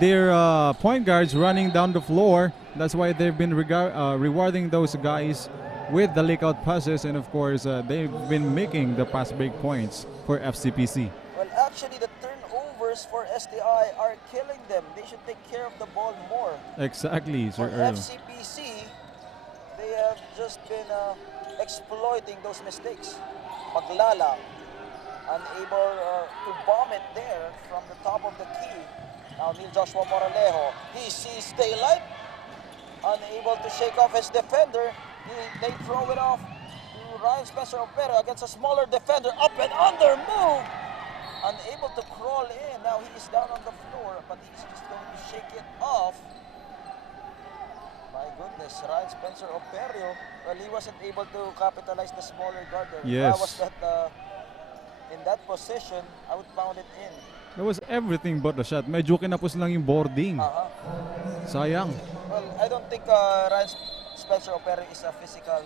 their point guards running down the floor. That's why they've been rewarding those guys with the leak-out passes, and of course they've been making the pass break points for FCPC. Well, actually the turnovers for STI are killing them. They should take care of the ball more. Exactly, For Sir Earl. FCPC, they have just been exploiting those mistakes. Maglala unable to bomb it there from the top of the key. Now Neil Joshua Moralejo, he sees daylight, unable to shake off his defender. They throw it off to Ryan Spencer Opera against a smaller defender. Up and under move, unable to crawl in. Now he is down on the floor, but he's just going to shake it off. My goodness, Ryan Spencer Operio, well, he wasn't able to capitalize the smaller guard there. If I was in that position, I would pound it in. That was everything but the shot. Medyo kinapos lang yung boarding. Sayang. Well, I don't think Ryan Spencer Operio is a physical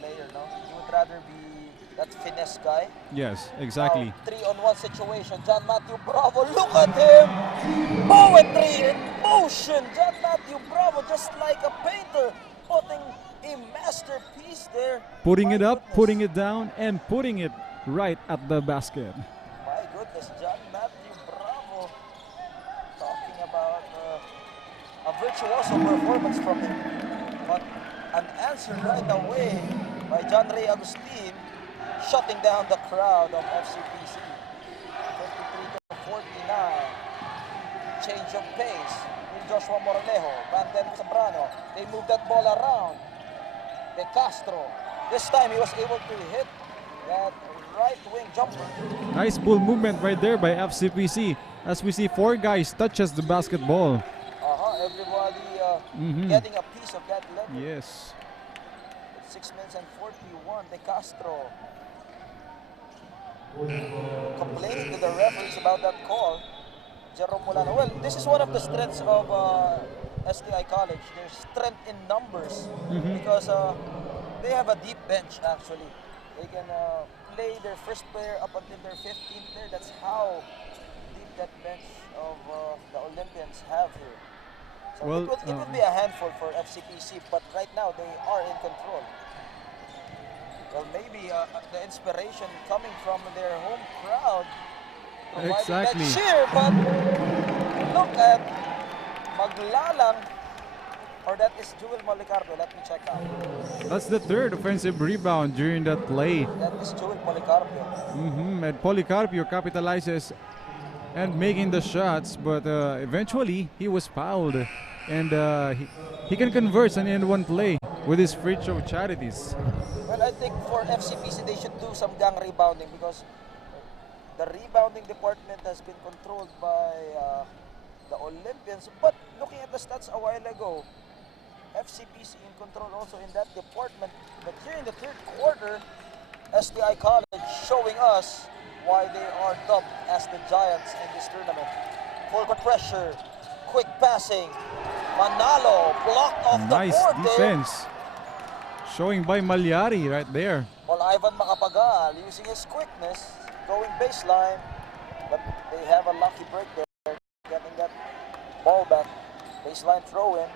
player, no? He would rather be that finesse guy. Yes, exactly. 3-on-1 situation. John Matthew Bravo, look at him! Poetry in motion! John Matthew Bravo, just like a painter, putting a masterpiece there. Putting it up, goodness. putting it down, and putting it right at the basket. My goodness, John Matthew Bravo talking about a virtuoso performance from him. But an answer right away by John Ray Agustin, shutting down the crowd of FCPC. 53-49. Change of pace. With Joshua Moralejo, Van Den Zambrano. They move that ball around. De Castro. This time he was able to hit that right wing jumper. Nice pull movement right there by FCPC as we see 4 guys touches the basketball. Everybody getting a piece of that level. Yes. 6 minutes and 41. De Castro complaining to the referees about that call. Jerome Mulano. Well, this is one of the strengths of STI College. Their strength in numbers because they have a deep bench actually. They can play their first player up until their 15th player. That's how deep that bench of the Olympians have here. So Well, it would be a handful for FCPC, but right now they are in control. Well, maybe the inspiration coming from their home crowd providing Exactly. that cheer, but look at Maglalang, or that is Jewel Policarpio. Let me check out. That's the 3rd offensive rebound during that play. That is Jewel Policarpio. And Policarpio capitalizes and making the shots, but eventually he was fouled, and he can convert an end-one play with his free throw charities. Well, I think for FCPC they should do some gang rebounding because the rebounding department has been controlled by the Olympians. But looking at the stats a while ago, FCPC in control also in that department. But here in the third quarter, STI College showing us why they are dubbed as the Giants in this tournament. Full court pressure, quick passing. Manalo blocked off the Nice board defense. Showing by Malyari right there. Well, Ivan Macapagal using his quickness, going baseline, but they have a lucky break there, getting that ball back. Baseline throw in.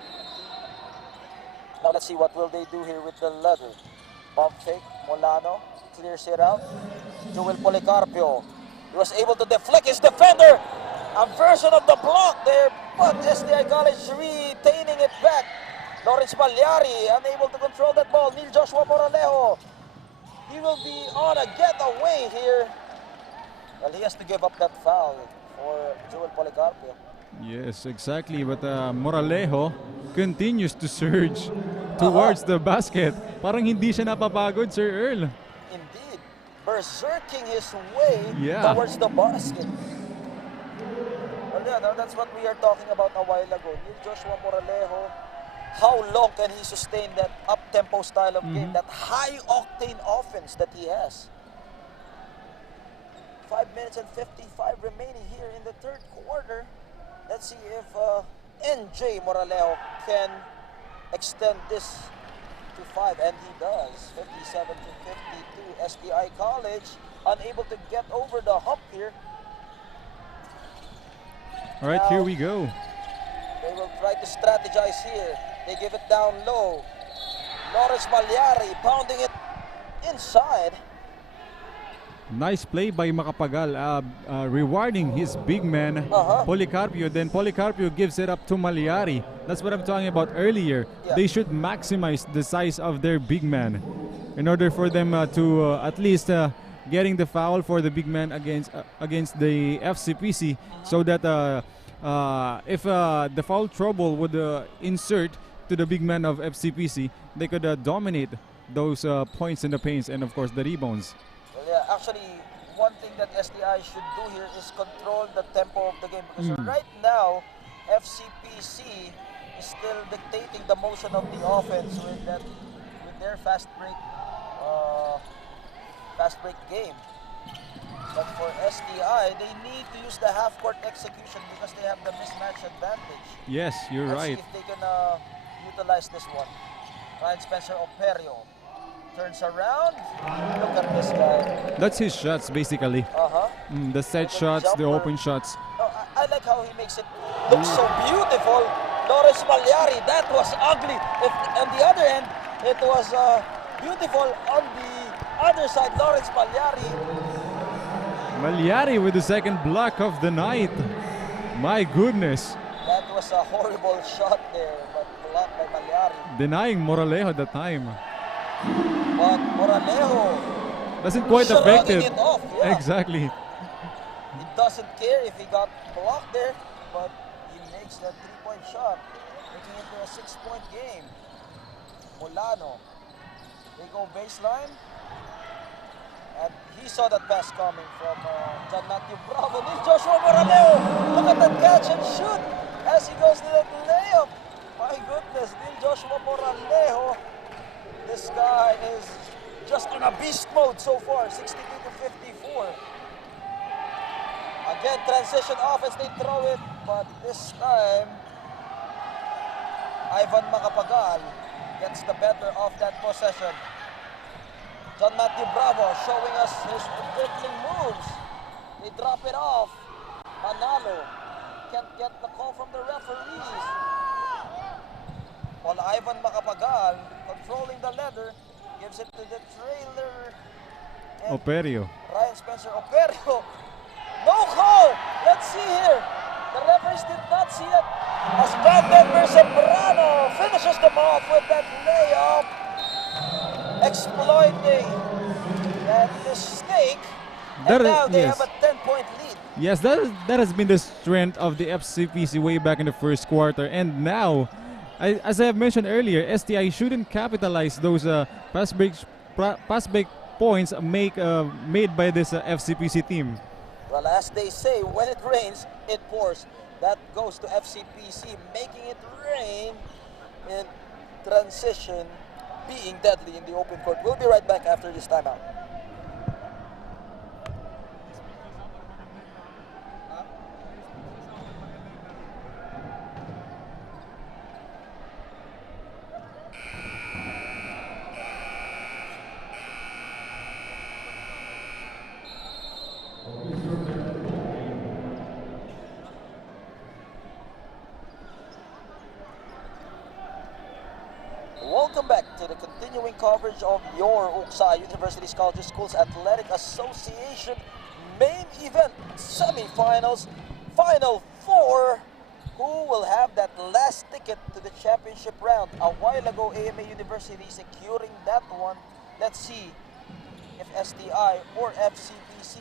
Now let's see what will they do here with the leather. Bump fake, Molano clears it out. Joel Policarpio, he was able to deflect his defender. A version of the block there, but STI College retaining it back. Lawrence Malyari unable to control that ball. Neil Joshua Moralejo, he will be on a getaway here. Well, he has to give up that foul for Joel Policarpio. Yes, exactly. But Moralejo continues to surge towards the basket. Parang hindi siya napapagod, Sir Earl. Indeed, berserking his way Yeah. towards the basket. Well, yeah, that's what we are talking about a while ago. Neil Joshua Moralejo, how long can he sustain that up-tempo style of game, that high-octane offense that he has? 5 minutes and 55 remaining here in the third quarter. Let's see if NJ Moralejo can extend this to 5, and he does. 57 to 52. STI College unable to get over the hump here. All right, here we go. They will try to strategize here. They give it down low. Lawrence Malyari pounding it inside. Nice play by Macapagal, rewarding his big man, Policarpio. Then Policarpio gives it up to Malyari. That's what I'm talking about earlier. Yeah. They should maximize the size of their big man in order for them to at least getting the foul for the big man against the FCPC, so that if the foul trouble would insert to the big man of FCPC, they could dominate those points in the paints and of course the rebounds. Well, yeah, actually, one thing that STI should do here is control the tempo of the game, because right now, FCPC is still dictating the motion of the offense with their fast break game. But for STI, they need to use the half-court execution because they have the mismatch advantage. Yes, you're Let's right. see if they can utilize this one. Ryan Spencer Operio turns around. Look at this guy. That's his shots basically. The set shots, the open shots. Oh, I like how he makes it look so beautiful. Lawrence Malyari, that was ugly. If on the other end, it was beautiful on the other side. Lawrence Malyari. Malyari with the second block of the night. My goodness. That was a horrible shot there, but blocked by Malyari. Denying Moralejo at the time. But Moralejo Doesn't quite shrugging affect it. it off. Yeah. Exactly. He doesn't care if he got blocked there, but he makes that three-point shot, making it a 6-point game. Molano, they go baseline, and he saw that pass coming from John Matthew Bravo. Neil Joshua Moralejo, look at that catch and shoot as he goes to that layup. My goodness, Neil Joshua Moralejo, this guy is just on a beast mode so far, 62 to 54. Again, transition offense, they throw it, but this time, Ivan Macapagal gets the better of that possession. John Matthew Bravo showing us his dribbling moves. They drop it off. Manalo can't get the call from the referees. While Ivan Macapagal, controlling the leather, gives it to the trailer. And Operio. Ryan Spencer Operio. No call! Let's see here. The referees did not see it. As Denver Zambrano finishes them off with that layup, exploiting that mistake. And now they have a 10-point lead. Yes, that has been the strength of the FCPC way back in the first quarter. And now, as I have mentioned earlier, STI shouldn't capitalize those pass break points made by this FCPC team. Well, as they say, when it rains, it pours. That goes to FCPC, making it rain in transition being deadly in the open court. We'll be right back after this timeout. Welcome back to the continuing coverage of your UKSA University's Colleges Schools Athletic Association main event semifinals, Final Four. Who will have that last ticket to the championship round? A while ago, AMA University securing that one. Let's see if STI or FCPC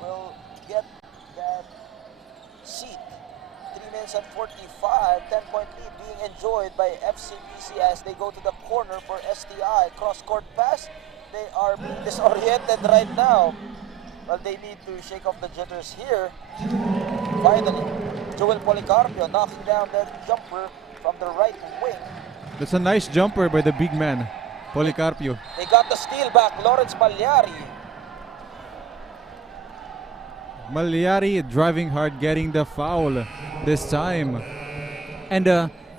will get that seat. 3 minutes and 45, 10-point lead being enjoyed by FCPC as they go to the corner for STI. Cross-court pass, they are being disoriented right now. Well, they need to shake off the jitters here. Finally, Joel Policarpio knocking down that jumper from the right wing. That's a nice jumper by the big man, Policarpio. They got the steal back, Lawrence Malyari. Malyari driving hard, getting the foul this time. And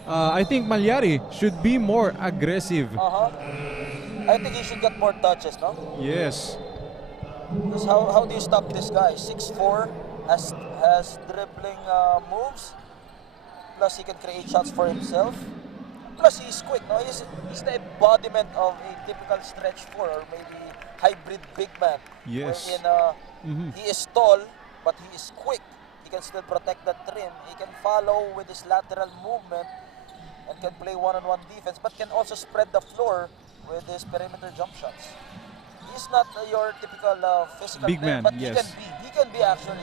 I think Malyari should be more aggressive. I think he should get more touches, no? Yes. Because how do you stop this guy? 6'4", has dribbling moves. Plus he can create shots for himself. Plus he's quick, no? He's the embodiment of a typical stretch 4 or maybe hybrid big man. Yes. Wherein he is tall, but he is quick. He can still protect the trim. He can follow with his lateral movement and can play one-on-one defense, but can also spread the floor with his perimeter jump shots. He's not your typical physical big man, but yes. he can be actually.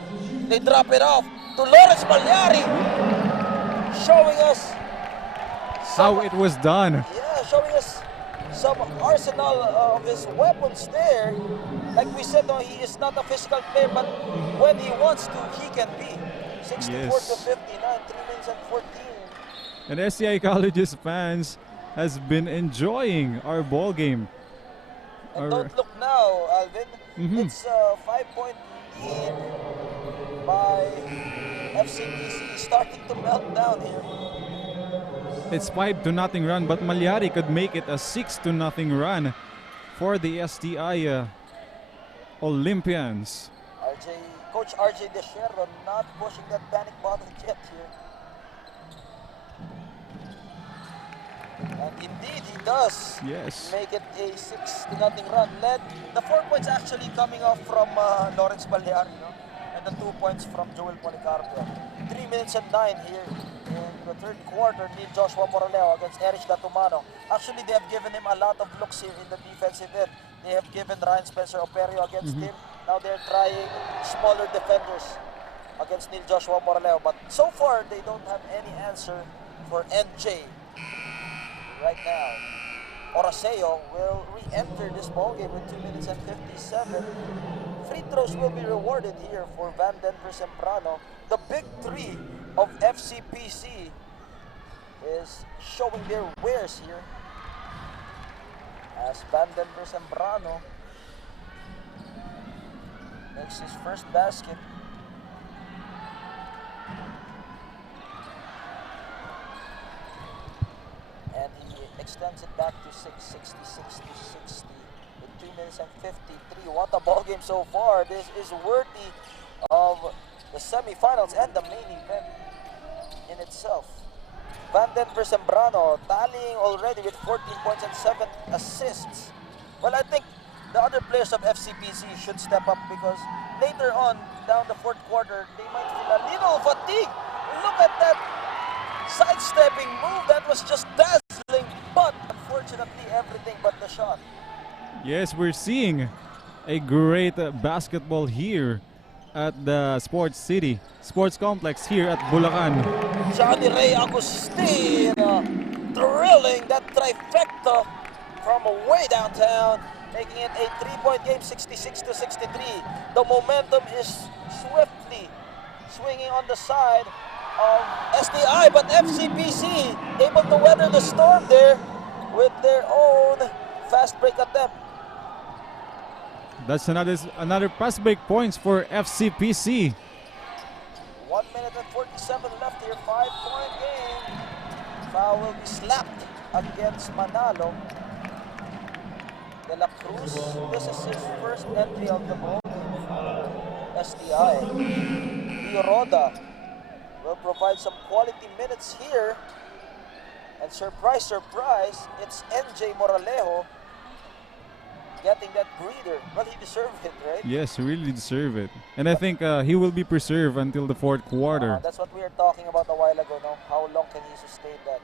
They drop it off to Lawrence Malyari, showing us How it was done. Yeah, showing us some arsenal of his weapons there. Like we said, no, he is not a physical player, but when he wants to, he can be. 64 to 59, 3 minutes and 14. And STI Colleges fans has been enjoying our ball game. And don't look now, Alvin. It's a 5-point lead by FCPC, starting to melt down here. It's 5-0 run, but Malyari could make it a 6-0 run for the STI Olympians. Coach RJ Desherro not pushing that panic button yet here. And indeed he does. Yes. Make it a 6-0 run. The 4 points actually coming off from Lawrence Malyari, no? And the 2 points from Joel Policarpio. 3 minutes and 9 here in the third quarter. Neil Joshua Moraleo against Erich Datumano. Actually, they have given him a lot of looks here in the defensive end. They have given Ryan Spencer Operio against him. Now they're trying smaller defenders against Neil Joshua Moraleo. But so far, they don't have any answer for NJ right now. Oraseo will re-enter this ballgame with 2 minutes and 57. Free throws will be rewarded here for Van Denver Sembrano. The big three of FCPC is showing their wares here as Van Denver Sembrano makes his first basket. And he extends it back to 666 to 60 with 2 minutes and 53. What a ball game so far. This is worthy of the semifinals and the main event in itself. Van Denver Sembrano tallying already with 14 points and 7 assists. Well, I think the other players of FCPC should step up because later on, down the fourth quarter, they might feel a little fatigue. Look at that sidestepping move. That was just dazzling, but unfortunately, everything but the shot. Yes, we're seeing a great basketball here at the Sports Complex here at Bulacan. Johnny Ray Agustin drilling that trifecta from way downtown, making it a 3-point game, 66 to 63. The momentum is swiftly swinging on the side of STI, but FCPC able to weather the storm there. with their own fast break attempt. That's another pass break points for FCPC. 1 minute and 47 left here, 5-point game. Foul will be slapped against Manalo. De La Cruz, this is his first entry of the ball for STI. Roda will provide some quality minutes here. And surprise, surprise, it's NJ Moralejo getting that breather. Well, he deserved it, right? Yes, he really deserve it. And I think he will be preserved until the fourth quarter. That's what we were talking about a while ago, no? How long can he sustain that?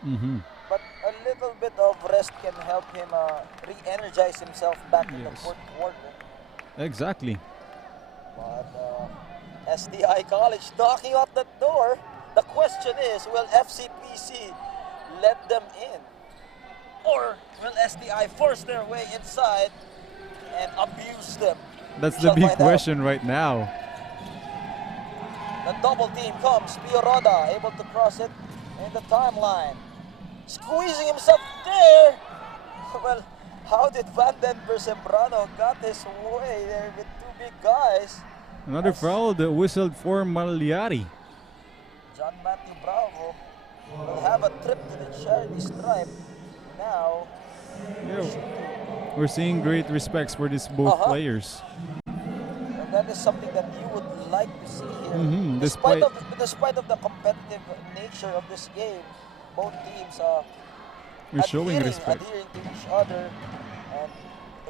But a little bit of rest can help him re-energize himself back in the fourth quarter. Exactly. But STI College knocking at the door. The question is, will FCPC let them in? Or will STI force their way inside and abuse them? That's the big question right now. The double team comes. Pio Roda able to cross it in the timeline. Squeezing himself there. Well, how did Van Den Sembrano got his way there with two big guys? Another foul that whistled for Malyari. John Matthew Bravo will have a trip to the charity stripe now. We're seeing great respects for these both players. And that is something that you would like to see here. Despite of the competitive nature of this game, both teams are showing respect. adhering to each other, and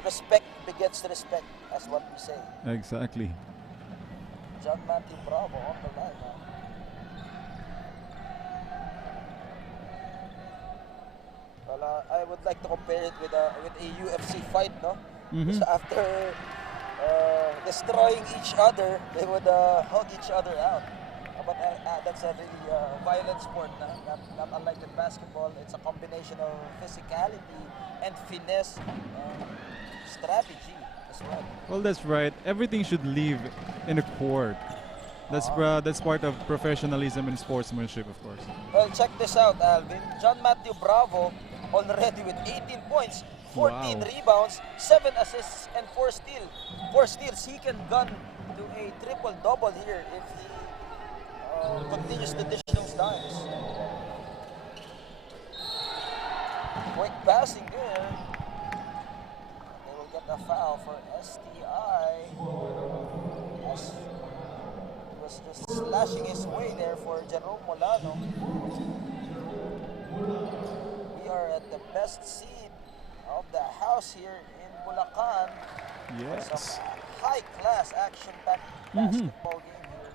respect begets respect, as what we say. Exactly. John Matthew Bravo on the line now. Well, I would like to compare it with a UFC fight, no? So after destroying each other, they would hug each other out. But that's a really violent sport, not unlike in basketball. It's a combination of physicality and finesse and strategy as well. Well, that's right. Everything should live in a court. That's part of professionalism and sportsmanship, of course. Well, check this out, Alvin. John Matthew Bravo already with 18 points, 14 rebounds, 7 assists, and 4 steals. 4 steals. He can gun to a triple-double here if he continues to dish those dimes. Quick passing there. They will get a foul for STI. As he was just slashing his way there for Jerome Molano. We are at the best seat of the house here in Bulacan. Yes. Some high-class action-packed basketball game here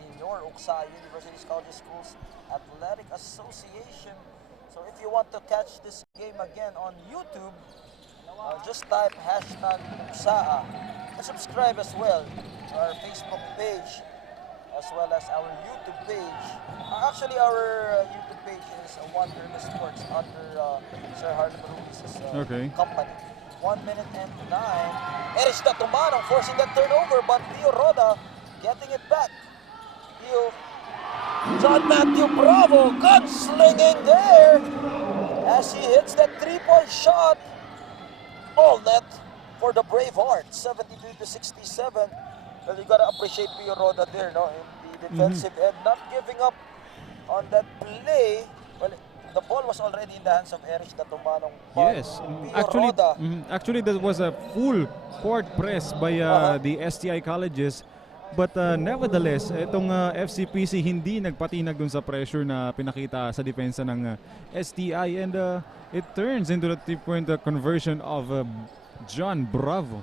in your UCSA, University College Schools Athletic Association. So if you want to catch this game again on YouTube, just type #UCSA and subscribe as well to our Facebook page as well as our YouTube page. Actually, our YouTube page is One Early Sports under Sir Harlan Ruiz's company. 1 minute and 9. Erich Tumanong forcing that turnover, but Pio Roda getting it back. John Matthew Bravo gunslinging there as he hits that 3-point shot. All net for the Bravehearts, 73-67. Well, you gotta appreciate Pio Roda there, no, in the defensive end, not giving up on that play. Well, the ball was already in the hands of Erich Tumanong. Yes, actually that was a full court press by the STI colleges. But nevertheless, itong FCPC hindi nagpatinag dun sa pressure na pinakita sa depensa ng STI, and it turns into the 3-point conversion of John Bravo.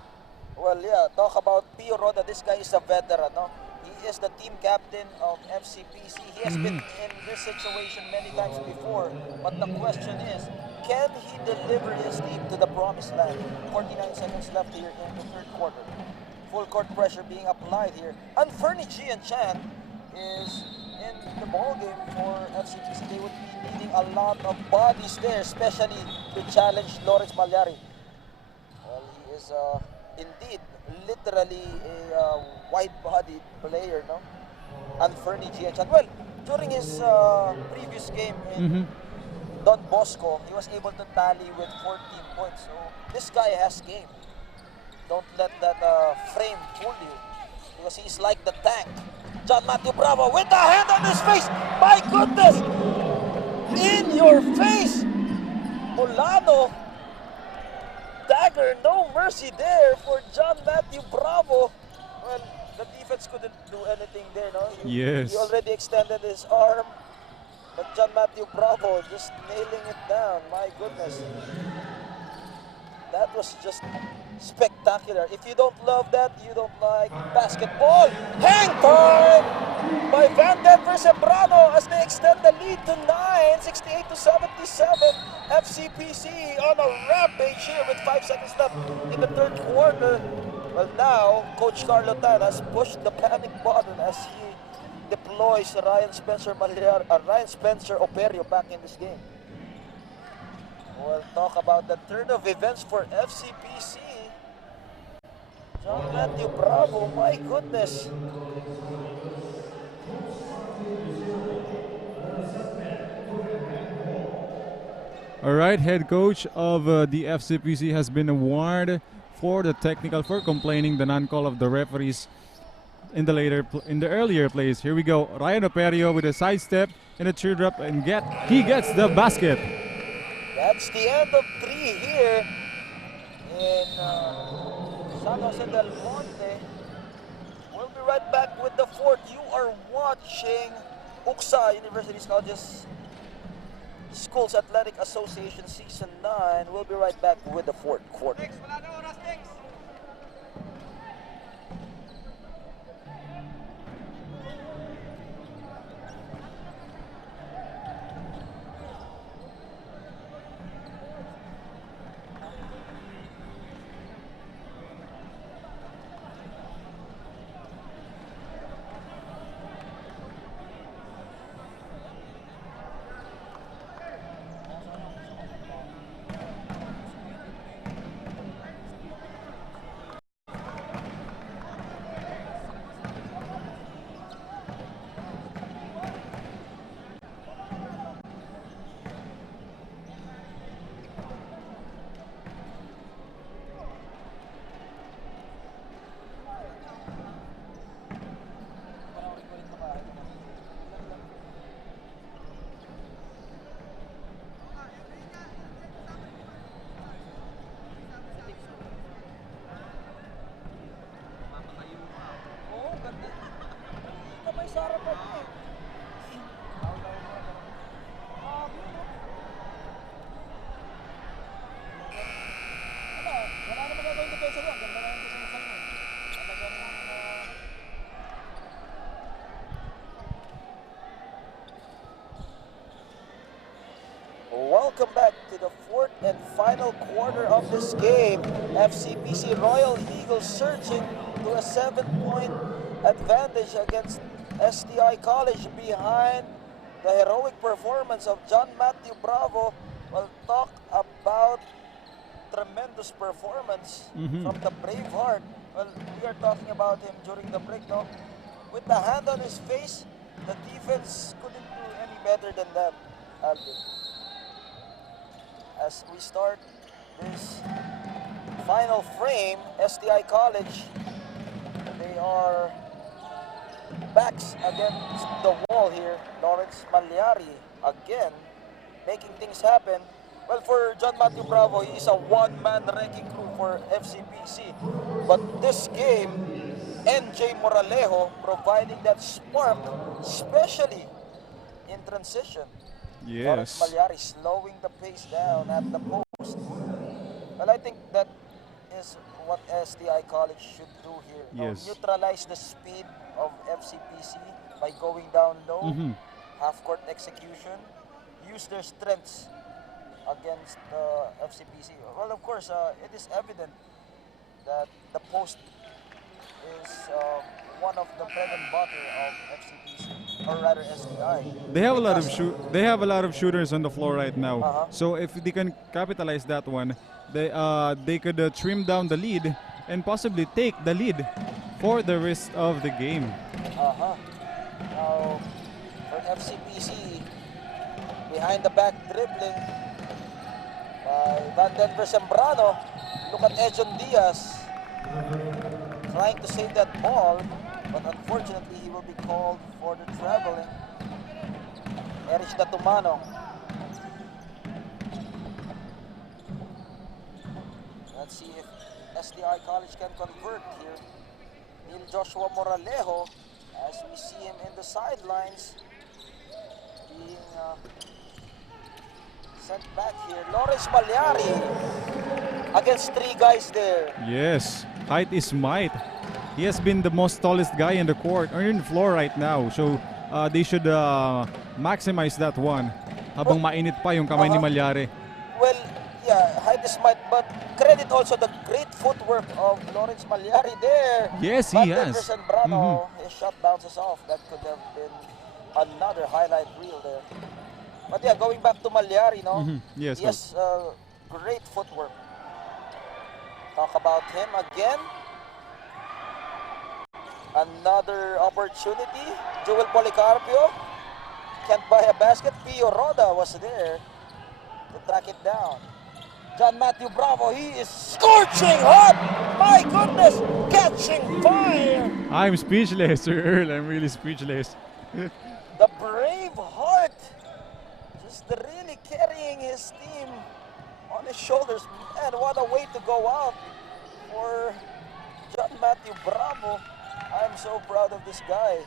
Well, yeah, talk about Pio Roda. This guy is a veteran, no? He is the team captain of FCPC. He has been in this situation many times before. But the question is, can he deliver his team to the promised land? 49 seconds left here in the third quarter. Full court pressure being applied here. And Fernie Gian Chan is in the ballgame for FCPC. They would be needing a lot of bodies there, especially to challenge Lawrence Malyari. Well, he is indeed literally a wide-bodied player, no? And Fernie Gian Chan. Well, during his previous game in Don Bosco, he was able to tally with 14 points. So this guy has game. Don't let that frame fool you, because he's like the tank. John Matthew Bravo with the hand on his face. My goodness! In your face! Molano. Dagger, no mercy there for John Matthew Bravo. Well, the defense couldn't do anything there, no? Yes. He already extended his arm. But John Matthew Bravo just nailing it down. My goodness. That was just spectacular. If you don't love that, you don't like basketball. Hang time by Van Denver Sembrano as they extend the lead to 9, 68-77. FCPC on a rampage here with 5 seconds left in the third quarter. Well, now Coach Carlo Tan has pushed the panic button as he deploys Ryan Spencer Operio back in this game. We'll talk about the turn of events for FCPC. John Matthew Bravo, my goodness. All right, head coach of the FCPC has been warned for complaining the non-call of the referees in the earlier plays. Here we go. Ryan Operio with a sidestep and a teardrop, and he gets the basket. That's the end of 3 here in San Jose del Monte. We'll be right back with the fourth. You are watching UKSA, Universities, Colleges, Schools Athletic Association Season 9. We'll be right back with the fourth quarter. Welcome back to the fourth and final quarter of this game. FCPC Royal Eagles surging to a 7-point advantage against STI College behind the heroic performance of John Matthew Bravo. We'll talk about tremendous performance from the Braveheart. Well, we are talking about him during the break, no? With the hand on his face, the defense couldn't do any better than that, Alvin. As we start this final frame, STI College, they are backs against the wall here. Lawrence Malyari again making things happen. Well, for John Matthew Bravo, he's a one-man wrecking crew for FCPC. But this game, NJ Moralejo providing that spark, especially in transition. Yes. Malyari slowing the pace down at the post. Well, I think that is what STI College should do here. Yes. Neutralize the speed of FCPC by going down low, half-court execution, use their strengths against FCPC. Well, of course, it is evident that the post is one of the bread and butter of FCPC, or rather STI. They have a lot of shooters on the floor right now. So if they can capitalize that one, they could trim down the lead and possibly take the lead for the rest of the game. Now, for FCPC, Behind the back dribbling by Van Denver Sembrano. Look at Edson Diaz trying to save that ball, but unfortunately he will be called for the traveling. Erich Datumano. Let's see if STI College can convert here. Neil Joshua Moralejo, as we see him in the sidelines, being sent back here. Lawrence Malyari against 3 guys there. Yes, height is might. He has been the most tallest guy in the court or in the floor right now. So they should maximize that one habang mainit pa yung kamay ni Malyari. Well, yeah, height is might, but credit also the great footwork of Lawrence Malyari there. Yes, he has. Brano, his shot bounces off. That could have been another highlight reel there. But yeah, going back to Malyari, no? Yes, Yes, great footwork. Talk about him again. Another opportunity. Joel Policarpio can't buy a basket. Pio Roda was there to track it down. John Matthew Bravo, he is scorching hot! My goodness, catching fire! I'm speechless, Sir Earl. I'm really speechless. The brave heart, just really carrying his team on his shoulders. Man, what a way to go out for John Matthew Bravo. I'm so proud of this guy.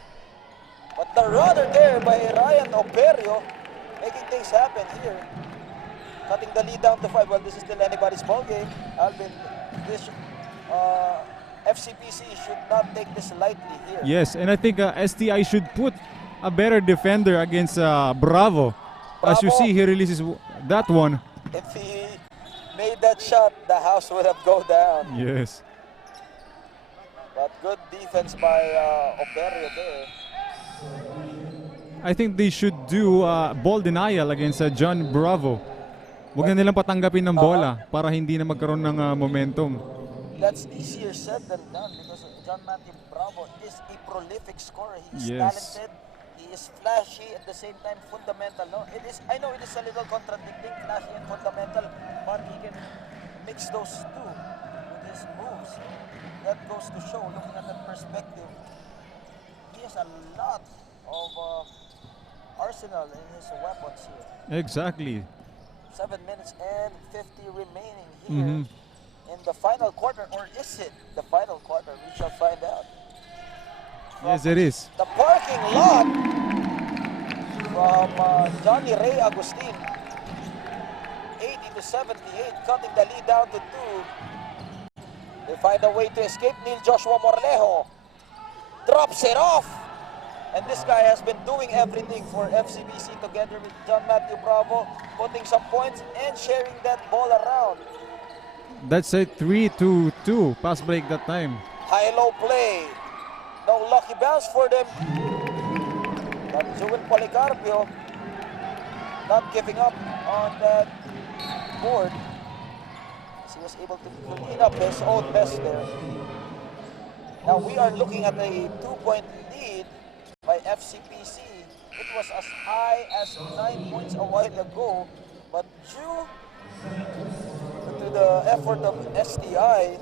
But the runner there by Ryan Operio, making things happen here. Cutting the lead down to 5. Well, this is still anybody's ball game. Alvin, this FCPC should not take this lightly here. Yes, and I think STI should put a better defender against Bravo. As you see, he releases that one. If he made that shot, the house would have gone down. Yes. But good defense by Operio there. I think they should do ball denial against John Bravo. Huwag na nilang patanggapin ng bola para hindi na magkaroon ng momentum. That's easier said than done because John Matthew Bravo is a prolific scorer. He is talented, he is flashy, at the same time fundamental. No, I know it is a little contradicting, flashy and fundamental, but he can mix those two with his moves. That goes to show, looking at that perspective, he has a lot of arsenal in his weapons here. Exactly. 7 minutes and 50 remaining here in the final quarter, or is it the final quarter? We shall find out. Yes, it is. The parking lot from Johnny Ray Agustin, 80 to 78, cutting the lead down to 2. They find a way to escape. Neil Joshua Moralejo drops it off. And this guy has been doing everything for FCPC together with John Matthew Bravo, putting some points and sharing that ball around. That's a 3-2-2 pass break that time. High-low play. No lucky bounce for them. But Joel Policarpio not giving up on that board. He was able to clean up his own mess there. Now we are looking at a 2-point lead by FCPC. It was as high as 9 points a while ago, but due to the effort of STI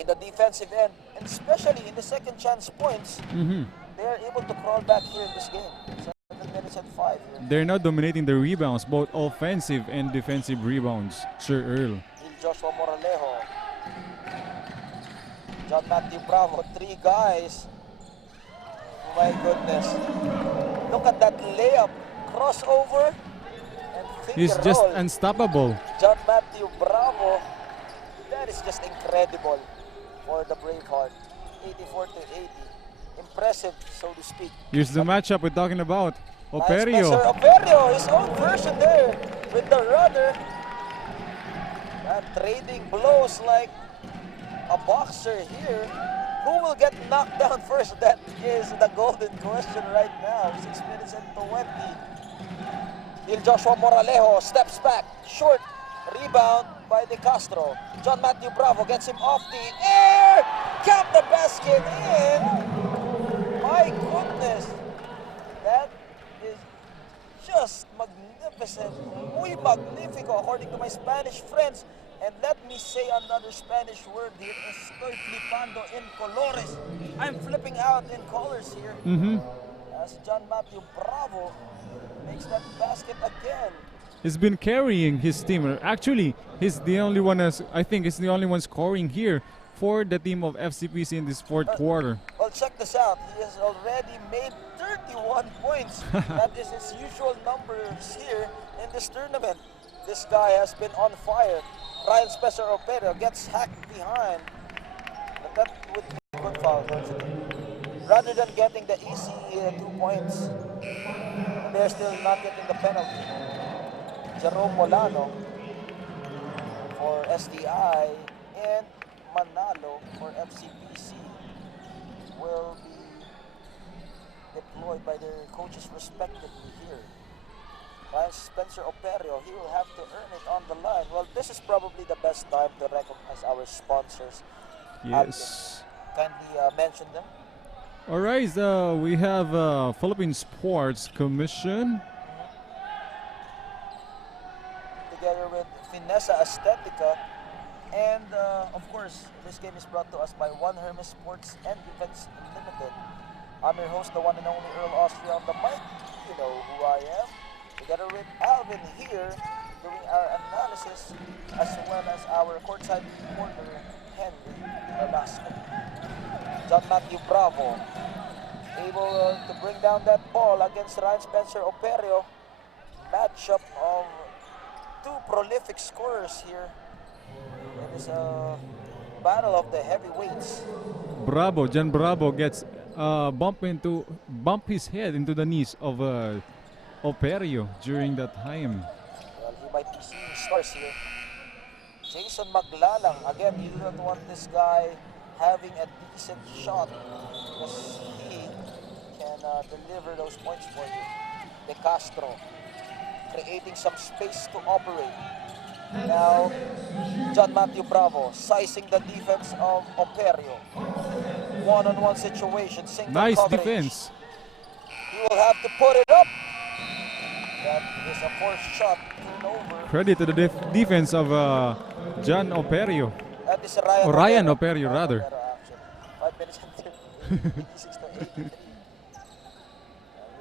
in the defensive end, and especially in the second chance points, they are able to crawl back here in this game. 7 minutes and 5 here. They're now dominating the rebounds, both offensive and defensive rebounds, Sir Earl. Joshua Moralejo, John Matthew Bravo, 3 guys. My goodness. Look at that layup, crossover, and finger He's just roll. unstoppable. John Matthew Bravo, that is just incredible for the Braveheart. 84 to 80. Impressive, so to speak. Here's the matchup we're talking about. Operio. Nice, Operio, his own version there with the runner. And trading blows like a boxer here. Who will get knocked down first? That is the golden question right now. 6 minutes and 20. Neil Joshua Moralejo steps back. Short rebound by De Castro. John Matthew Bravo gets him off the air. Count the basket in. My goodness. That is just is muy magnifico according to my Spanish friends. And let me say another Spanish word here. Estoy flipando en colores. I'm flipping out in colors here. As John Matthew Bravo makes that basket again. He's been carrying his team. Actually, he's the only one I think he's the only one scoring here for the team of FCPC in this fourth quarter. Well, check this out. He has already made 31 points. That is his usual numbers here in this tournament. This guy has been on fire. Ryan Spencer Opera gets hacked behind. But that would be a good foul, don't you think? Rather than getting the easy 2 points, they're still not getting the penalty. Jerome Molano for STI and Manalo for FCPC will be deployed by their coaches respectively here. Ryan Spencer Operio, he will have to earn it on the line. Well, this is probably the best time to recognize our sponsors. Yes. Kindly mention them. All right, we have Philippine Sports Commission. Together with Finessa Estetica. And of course, this game is brought to us by One Hermes Sports and Events Limited. I'm your host, the one and only Earl Austria on the mic. You know who I am. Together with Alvin here, doing our analysis, as well as our courtside reporter, Henry Velasco. John Matthew Bravo, able to bring down that ball against Ryan Spencer Operio. Matchup of two prolific scorers here. It is a battle of the heavyweights. Bravo, John Bravo gets bump his head into the knees of Operio during that time. Well, he might be seeing stars here. Jason Maglalang, again, you don't want this guy having a decent shot because he can deliver those points for you. De Castro creating some space to operate. Now, John Matthew Bravo sizing the defense of Operio. One-on-one situation, single Nice coverage. defense. He will have to put it up. That is a forced shot, turnover. Credit to the defense of John Operio. That is Ryan Operio, rather. 5 minutes until 86 to 83. We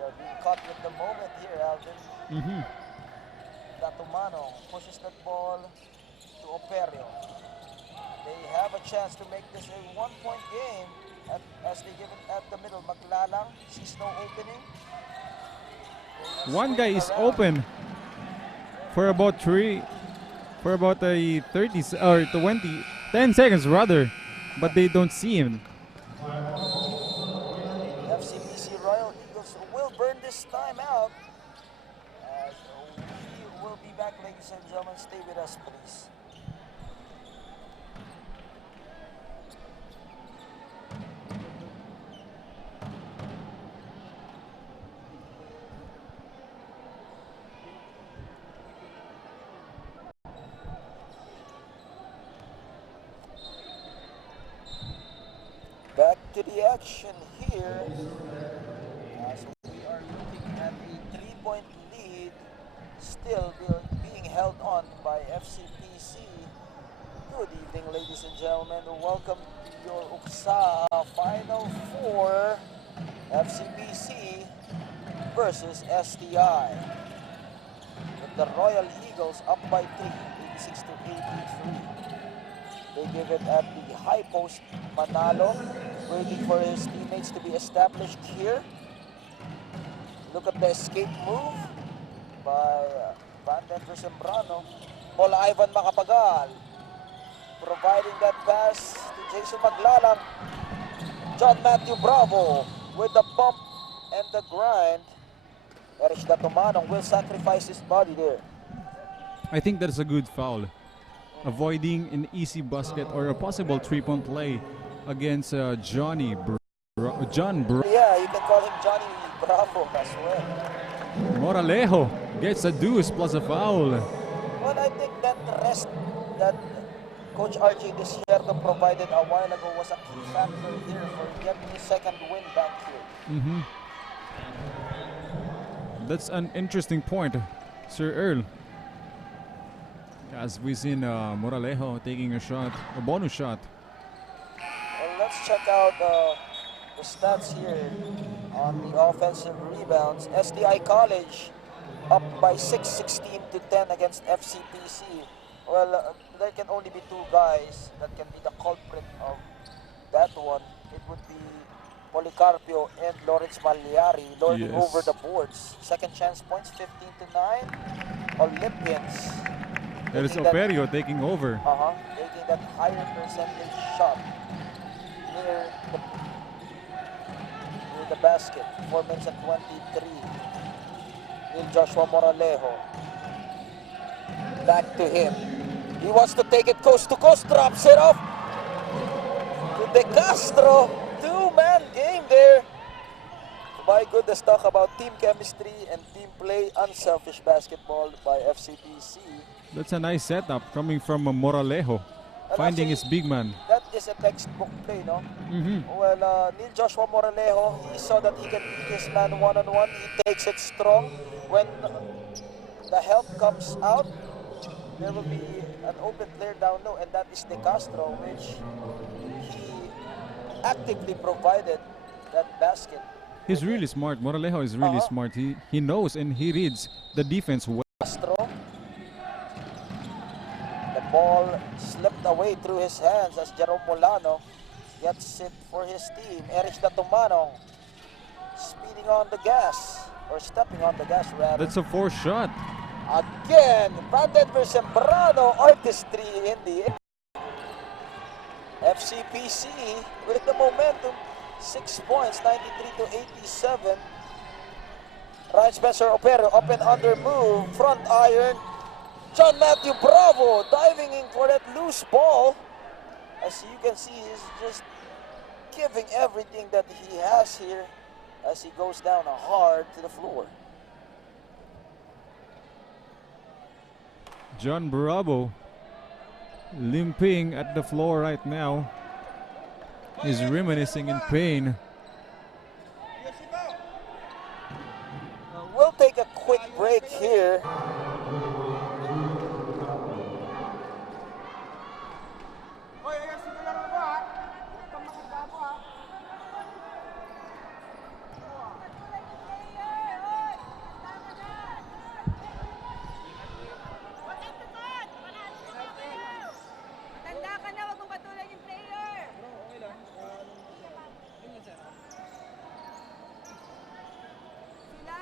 are being caught with the moment here, Alvin. Datumano pushes that ball to Operio. They have a chance to make this a 1-point game as they give it at the middle. Maglalang sees no opening. One guy is open for about a 30 or 10 seconds rather, but they don't see him. FCPC Royal Eagles will burn this time out. We will be back, ladies and gentlemen. Stay with us, please. Back to the action here as we are looking at a 3-point lead still being held on by FCPC. Good evening, ladies and gentlemen. Welcome to your UKSA Final Four, FCPC versus STI. With the Royal Eagles up by 3, 86 to 83. They give it at the high post. Manalo waiting for his teammates to be established here. Look at the escape move by Van Denver Sembrano. Paul Ivan Macapagal providing that pass to Jason Maglalang. John Matthew Bravo with the bump and the grind. Erich Datumanong will sacrifice his body there. I think that's a good foul. Avoiding an easy basket or a possible 3-point play against John Bravo. Yeah, you can call him Johnny Bravo as well. Moralejo gets a deuce plus a foul. Well, I think that rest that Coach RJ Desierto provided a while ago was a key factor here for getting his second win back here. That's an interesting point. Sir Earl. As we seen Moralejo taking a shot, a bonus shot. Well, let's check out the stats here on the offensive rebounds. STI College up by 6, 16 to 10 against FCPC. Well, there can only be two guys that can be the culprit of that one. It would be Policarpio and Lawrence Magliari lording Yes. over the boards. Second chance points, 15 to 9. Olympians. There is taking that- Operio taking over. taking that higher percentage shot near the basket. 4 minutes and 23. Will Joshua Moralejo. Back to him. He wants to take it coast to coast, drops it off to De Castro. Two-man game there. My goodness, talk about team chemistry and team play, unselfish basketball by FCPC. That's a nice setup coming from Moralejo, And finding actually, his big man. That is a textbook play, no? Mhm. Well, Neil Joshua Moralejo, he saw that he can beat his man one-on-one. He takes it strong. When the help comes out, there will be an open player down low, and that is De Castro, which he actively provided that basket. He's really smart. Moralejo is really smart. He knows and he reads the defense well. Castro. The ball slipped away through his hands as Jerome Molano gets it for his team. Erich Datumanong speeding on the gas, or stepping on the gas rather. That's a fourth shot. Again, Vandenver Sembrano artistry in the air. FCPC with the momentum, 6 points, 93 to 87. Ryan Spencer Opero up and under move, front iron. John Matthew Bravo diving in for that loose ball. As you can see, he's just giving everything that he has here as he goes down hard to the floor. John Bravo limping at the floor right now. He's reminiscing in pain. We'll take a quick break here.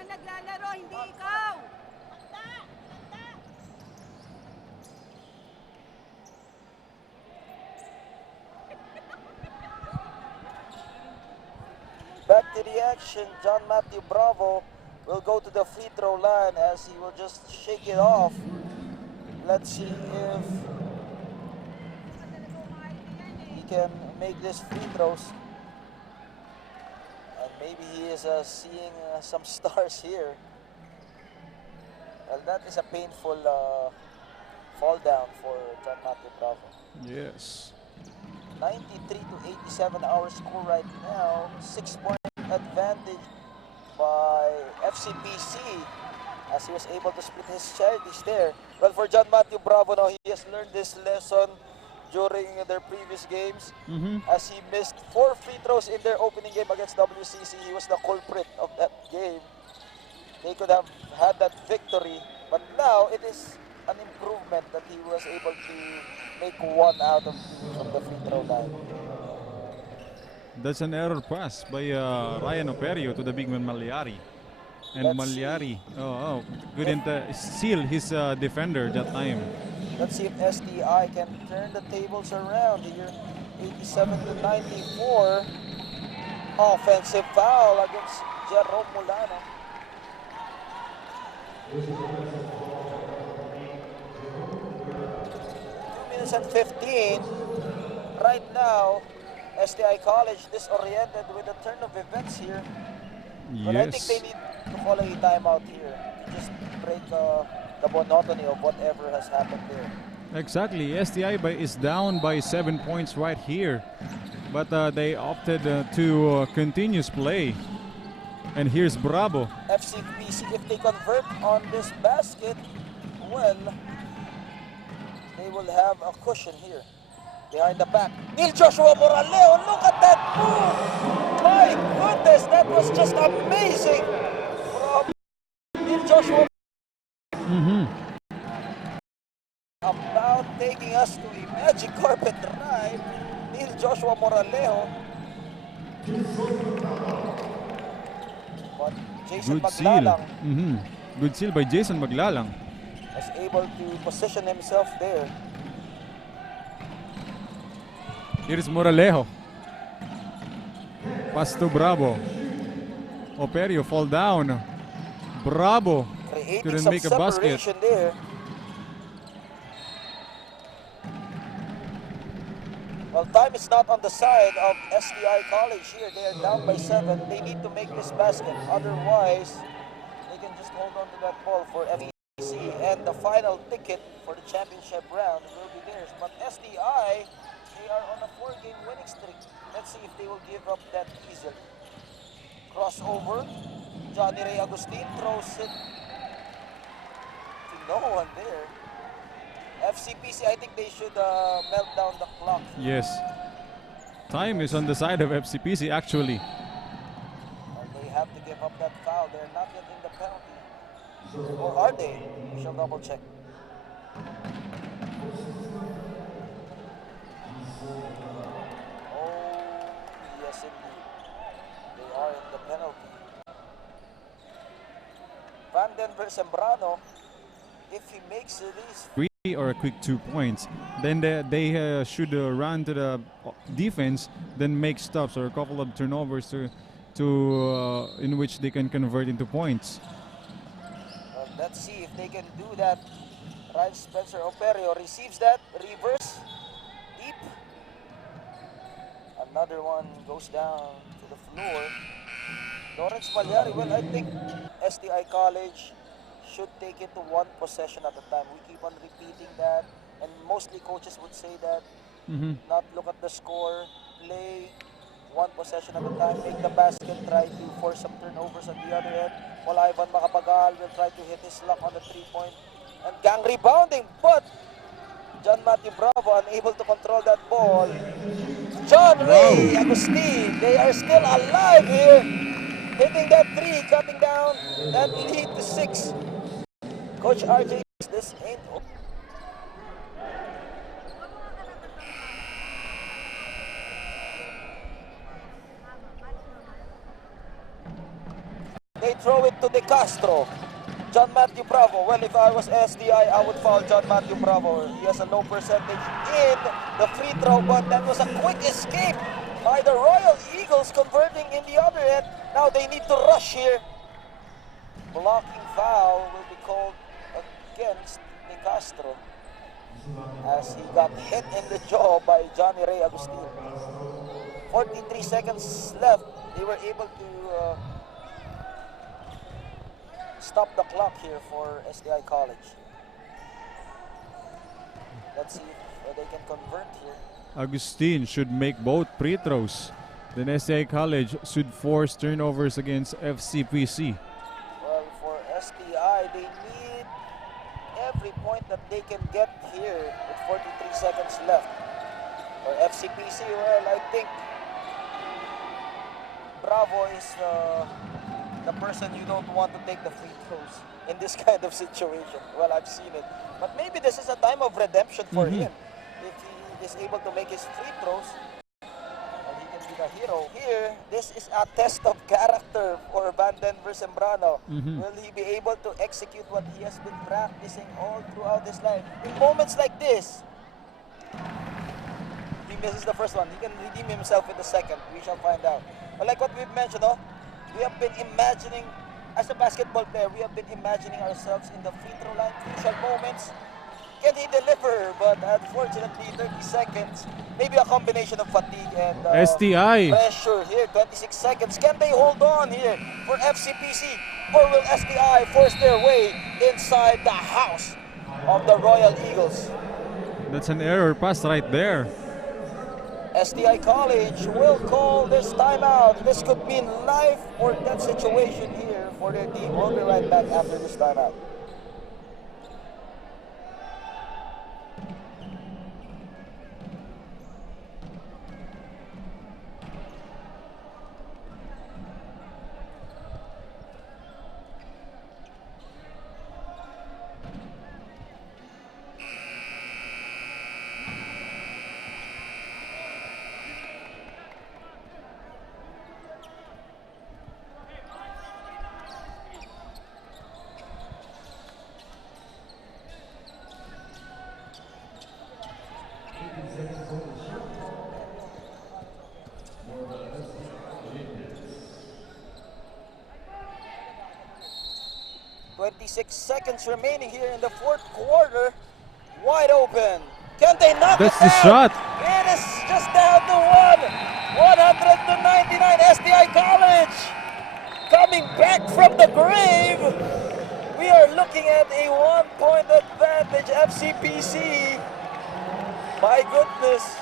Naglalaro, hindi ikaw! Back to the action, John Matthew Bravo will go to the free throw line as he will just shake it off. Let's see if he can make these free throws. And maybe he is seeing some stars here. Well, that is a painful fall down for John Matthew Bravo. Yes. 93 to 87 our score right now. 6-point advantage by FCPC as he was able to split his charities there. Well, for John Matthew Bravo now, he has learned this lesson during their previous games as he missed 4 free throws in their opening game against WCC. He was the culprit of that game. They could have had that victory, but now it is an improvement that he was able to make 1 out of 2 from the free throw line. That's an error pass by Ryan Operio to the big man Magliari. And Let's Magliari couldn't seal his defender that time. Let's see if STI can turn the tables around here. 87 to 94. Offensive foul against Jerome Molano. 2 minutes and 15. Right now, STI College disoriented with the turn of events here. But I think Yes. they need to call a timeout here to just break the monotony of whatever has happened there. Exactly. STI is down by 7 points right here. But they opted to continuous play. And here's Bravo. FCPC, if they convert on this basket, well, they will have a cushion here. Behind the back. Neil Joshua Moraleo, look at that move! My goodness, that was just amazing from Neil Joshua. About taking us to a magic carpet ride, Neil Joshua Moraleo. But Jason Good seal. Maglalang Good seal by Jason Maglalang. was able to position himself there. Here's Moralejo. Pass to Bravo. Operio fall down. Bravo Creating couldn't some make a basket. separation there. Well, time is not on the side of STI College here. They are down by 7. They need to make this basket. Otherwise, they can just hold on to that ball for FCPC. And the final ticket for the championship round will be theirs. But STI, they are on a 4-game winning streak. Let's see if they will give up that easily. Crossover. Johnny Ray Agustin throws it to no one there. FCPC, I think they should melt down the clock. Yes. Time is on the side of FCPC actually. And they have to give up that foul. They're not yet in the penalty. Or are they? We shall double check. Oh, yes indeed. They are in the penalty. Van Denver Sembrano, if he makes these Free or a quick 2 points. Then they should run to the defense, then make stops or a couple of turnovers to in which they can convert into points. let's see if they can do that. Ryan Spencer Operio receives that, reverse, deep. Another one goes down to the floor. Lawrence Malyari, well, I think STI College should take it to one possession at a time. We keep on repeating that, and mostly coaches would say that. Not look at the score, play one possession at a time, make the basket, try to force some turnovers on the other end. While Ivan Macapagal will try to hit his luck on the 3-point and gang rebounding, but John Matthew Bravo unable to control that ball. John Ray Agustin, they are still alive here, hitting that 3, cutting down that lead to 6. Coach RJ, this ain't over. They throw it to De Castro. John Matthew Bravo. Well, if I was STI, I would foul John Matthew Bravo. He has a low percentage in the free throw, but that was a quick escape by the Royal Eagles, converting in the other end. Now they need to rush here. Blocking foul will be called against De Castro as he got hit in the jaw by Johnny Ray Agustin. 43 seconds left. They were able to stop the clock here for STI College. Let's see if they can convert here. Agustin should make both free throws. Then STI College should force turnovers against FCPC. Well, for STI, they need every point that they can get here with 43 seconds left. For FCPC, well, I think Bravo is the person you don't want to take the free throws in this kind of situation. Well, I've seen it. But maybe this is a time of redemption for him. If he is able to make his free throws, and he can be the hero. Here, this is a test of character for Van Denver Sembrano. Will he be able to execute what he has been practicing all throughout his life? In moments like this, he misses the first one. He can redeem himself with the second. We shall find out. But like what we've mentioned, we have been imagining, as a basketball player, we have been imagining ourselves in the free throw line, crucial moments. Can he deliver? But unfortunately, 30 seconds, maybe a combination of fatigue and STI. pressure here. 26 seconds. Can they hold on here for FCPC? Or will STI force their way inside the house of the Royal Eagles? That's an error pass right there. STI College will call this timeout. This could mean life or death situation here for their team. We'll be right back after this timeout. Seconds remaining here in the fourth quarter. Wide open. Can they knock That's it the down? shot. It is just down to one. 100-99 STI College. Coming back from the grave. We are looking at a 1-point advantage, FCPC. My goodness.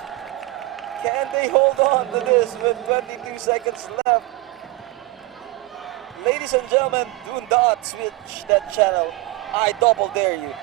Can they hold on to this with 22 seconds left? Ladies and gentlemen, do not switch that channel. I double dare you.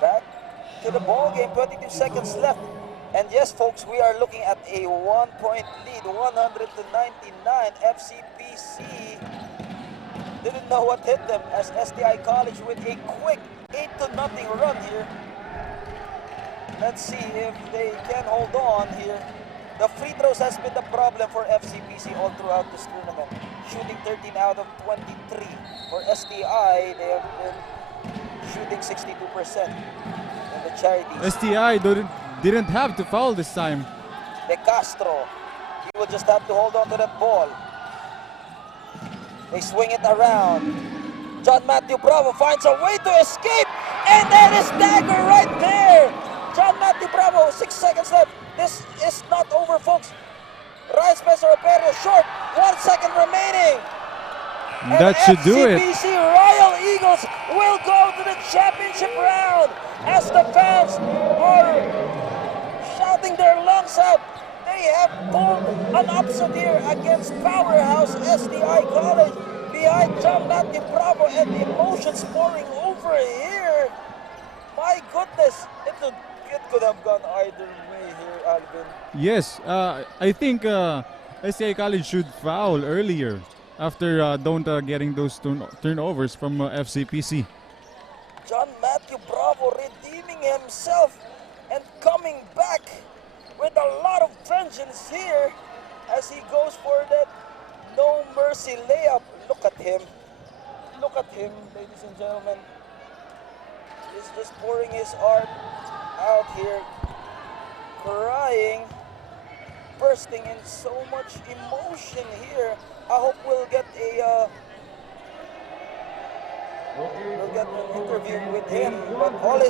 Back to the ball game, 22 seconds left. And yes, folks, we are looking at a 1-point lead, 100-99. FCPC didn't know what hit them as STI College with a quick 8-0 run here. Let's see if they can hold on here. The free throws has been the problem for FCPC all throughout this tournament. Shooting 13 out of 23. For STI, they have been shooting 62% in the charities. STI didn't have to foul this time. De Castro, he will just have to hold on to that ball. They swing it around. John Matthew Bravo finds a way to escape, and that is dagger right there. John Matthew Bravo, 6 seconds left. This is not over, folks. Ryan Spencer Opero short, 1 second remaining. And That should do it. FCPC Royal Eagles will go to the championship round as the fans are shouting their lungs out. They have pulled an upset here against powerhouse STI College behind John Matthew Bravo, and the emotions pouring over here. My goodness, it could have gone either way here, Alvin. Yes, I think STI College should foul earlier after don't getting those turnovers from FCPC. John Matthew Bravo redeeming himself and coming back with a lot of vengeance here as he goes for that no mercy layup. Look at him. Look at him, ladies and gentlemen. He's just pouring his heart out here, crying, bursting in so much emotion here. I hope we'll get an interview with him. But all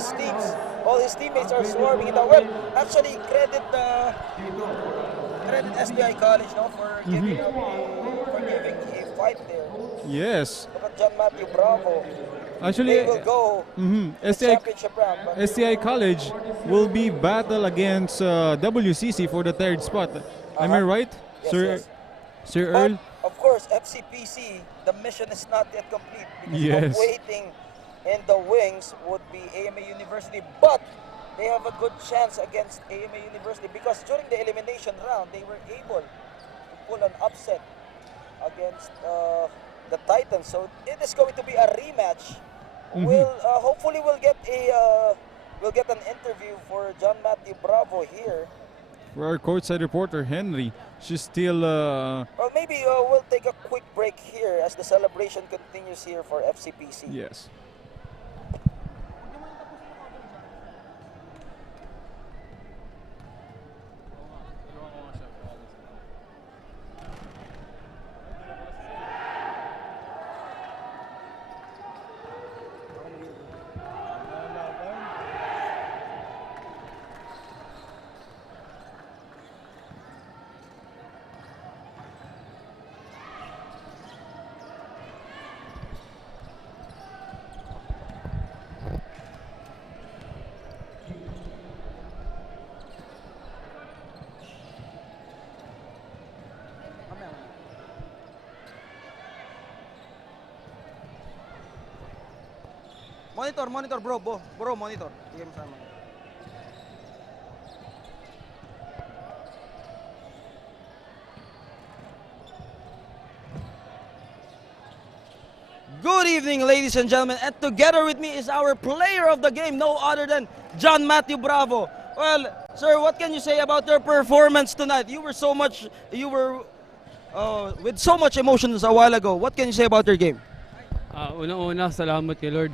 his teammates are swarming in the web. Actually, credit STI College for giving a fight there. Yes. Look at John Matthew Bravo. Actually, They will go to the championship round. But STI College will be battle against WCC for the third spot. Am I right, Yes, Sir yes. Sir But, Earl? of course, FCPC, the mission is not yet complete. Because Yes. waiting in the wings would be AMA University. But they have a good chance against AMA University because during the elimination round, they were able to pull an upset against the Titans. So it is going to be a rematch. We'll hopefully we'll get an interview for John Matthew Bravo here. For our courtside reporter Henry, she's still Well, maybe we'll take a quick break here as the celebration continues here for FCPC. yes. Monitor, bro. Bro, monitor. Sige mo sama. Good evening, ladies and gentlemen, and together with me is our player of the game, no other than John Matthew Bravo. Well, sir, what can you say about your performance tonight? You were with so much emotions a while ago. What can you say about your game? Unang-una, salamat kay Lord.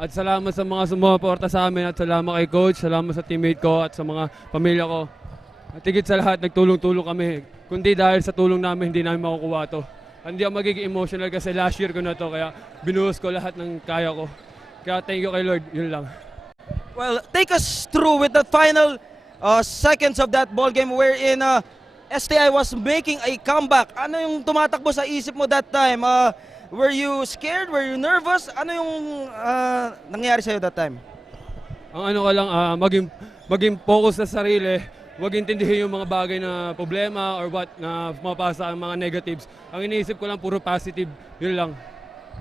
At salamat sa mga sumuporta sa amin at salamat kay Coach, salamat sa teammate ko at sa mga pamilya ko. At higit sa lahat, nagtulong-tulong kami. Kundi dahil sa tulong namin, hindi namin makukuha to. Hindi ako magiging emotional kasi last year ko na to, kaya binuhos ko lahat ng kaya ko. Kaya thank you kay Lord, yun lang. Well, take us through with the final seconds of that ball game wherein STI was making a comeback. Ano yung tumatakbo sa isip mo that time? Were you scared? Were you nervous? Ano yung nangyari sa'yo that time? Ang ano ka lang, maging focus sa sarili, huwag intindihin yung mga bagay na problema or what na pumapasa ang mga negatives. Ang iniisip ko lang puro positive, yun lang.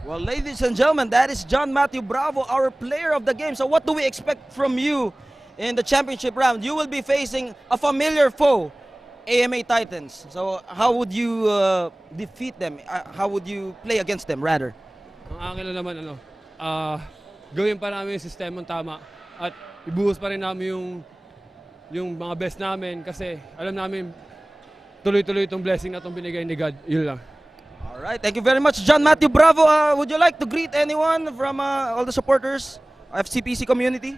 Well, ladies and gentlemen, that is John Matthew Bravo, our player of the game. So what do we expect from you in the championship round? You will be facing a familiar foe, AMA Titans. So how would you defeat them? How would you play against them rather? Ang akin lang naman, gawin pa namin yung sistemang tama at ibuhos pa rin namin yung mga best namin kasi alam namin tuloy-tuloy itong blessing na itong binigay ni God. Yun lang. Alright, thank you very much, John Matthew Bravo. Would you like to greet anyone from all the supporters, FCPC community?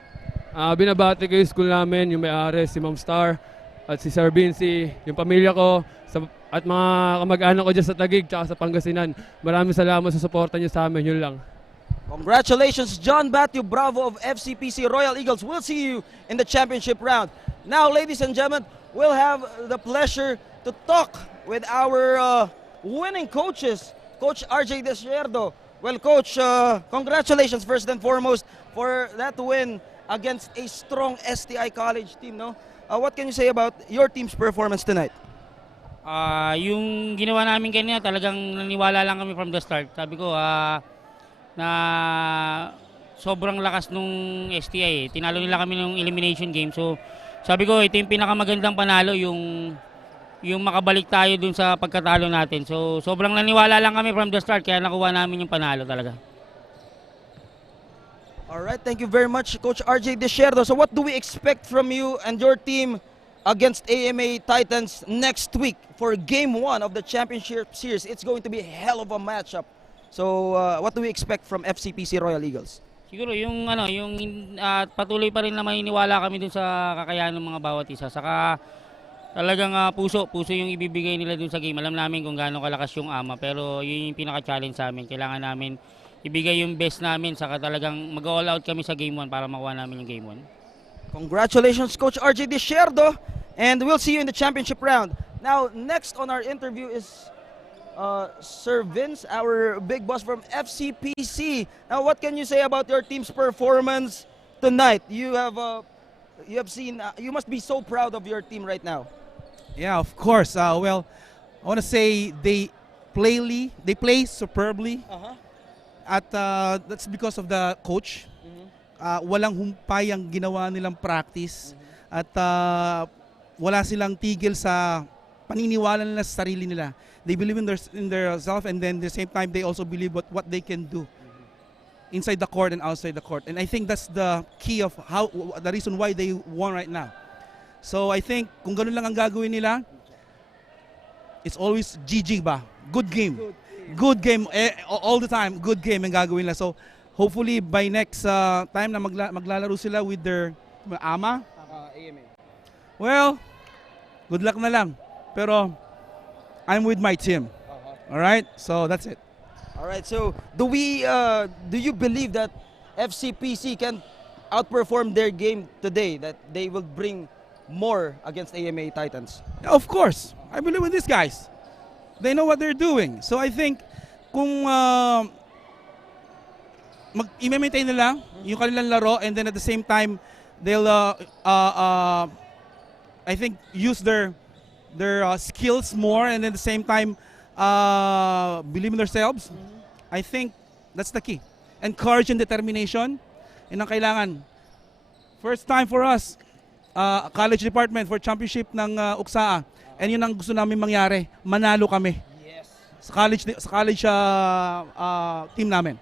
Binabati ko yung school namin, yung may-ari, si Ma'am Star, at si Sir Vinci, yung pamilya ko, at mga kamag-anak ko dyan sa Taguig, tsaka sa Pangasinan. Maraming salamat sa suporta niyo sa amin, yun lang. Congratulations, John Matthew Bravo of FCPC Royal Eagles. We'll see you in the championship round. Now, ladies and gentlemen, we'll have the pleasure to talk with our winning coaches, Coach RJ Desierdo. Well, Coach, congratulations first and foremost for that win against a strong STI college team, no? What can you say about your team's performance tonight? Yung ginawa namin kanina, talagang naniwala lang kami from the start. Sabi ko, na sobrang lakas nung STI. Tinalo nila kami nung elimination game. So, sabi ko, ito yung pinakamagandang panalo, yung makabalik tayo dun sa pagkatalo natin. So, sobrang naniwala lang kami from the start, kaya nakuha namin yung panalo talaga. Alright, thank you very much, Coach RJ Desierdo. So what do we expect from you and your team against AMA Titans next week for Game 1 of the Championship Series? It's going to be a hell of a matchup. So what do we expect from FCPC Royal Eagles? Siguro yung patuloy pa rin na maniniwala kami dun sa kakayahan ng mga bawat isa. Saka talagang puso yung ibibigay nila dun sa game. Alam namin kung gaano kalakas yung ama, pero yun yung pinaka-challenge sa amin. Kailangan namin ibigay yung best namin, saka talagang mag-all out kami sa Game 1 para makuha namin yung Game 1. Congratulations, Coach RJ Desierdo, and we'll see you in the championship round. Now, next on our interview is Sir Vince, our big boss from FCPC. Now, what can you say about your team's performance tonight? You have seen, you must be so proud of your team right now. Yeah, of course. Well, I want to say they play superbly. At that's because of the coach. Walang humpay ang ginawa nilang practice. At wala silang tigil sa paniniwala nila sa sarili nila. They believe in their self, and then at the same time they also believe what they can do inside the court and outside the court. And I think that's the key of the reason why they won right now. So I think kung ganun lang ang gagawin nila, it's always GG ba? Good game. Good game all the time. Good game ang gagawin nila. So hopefully by next time na maglalaro sila with their ama, AMA. well, good luck na lang. Pero I'm with my team. All right? So that's it. All right. So do you believe that FCPC can outperform their game today, that they will bring more against AMA Titans? Of course. I believe in these guys. They know what they're doing. So I think kung i-maintain nila yung kanilang laro, and then at the same time they'll I think use their skills more, and at the same time believe in themselves. I think that's the key. and courage and determination. Yun ang kailangan. First time for us, college department for championship ng UKSAA. And yun ang gusto namin mangyari. Manalo kami. Yes. Sa college team namin.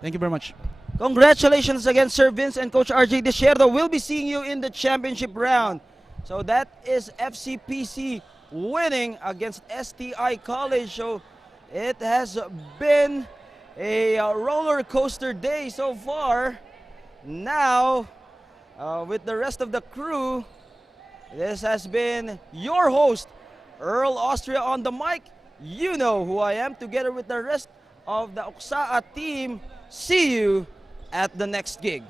Thank you very much. Congratulations again, Sir Vince and Coach RJ Desierto. We'll be seeing you in the championship round. So that is FCPC winning against STI College. So it has been a roller coaster day so far. Now, with the rest of the crew, this has been your host, Earl Austria on the mic. You know who I am, together with the rest of the UKSAA team. See you at the next gig.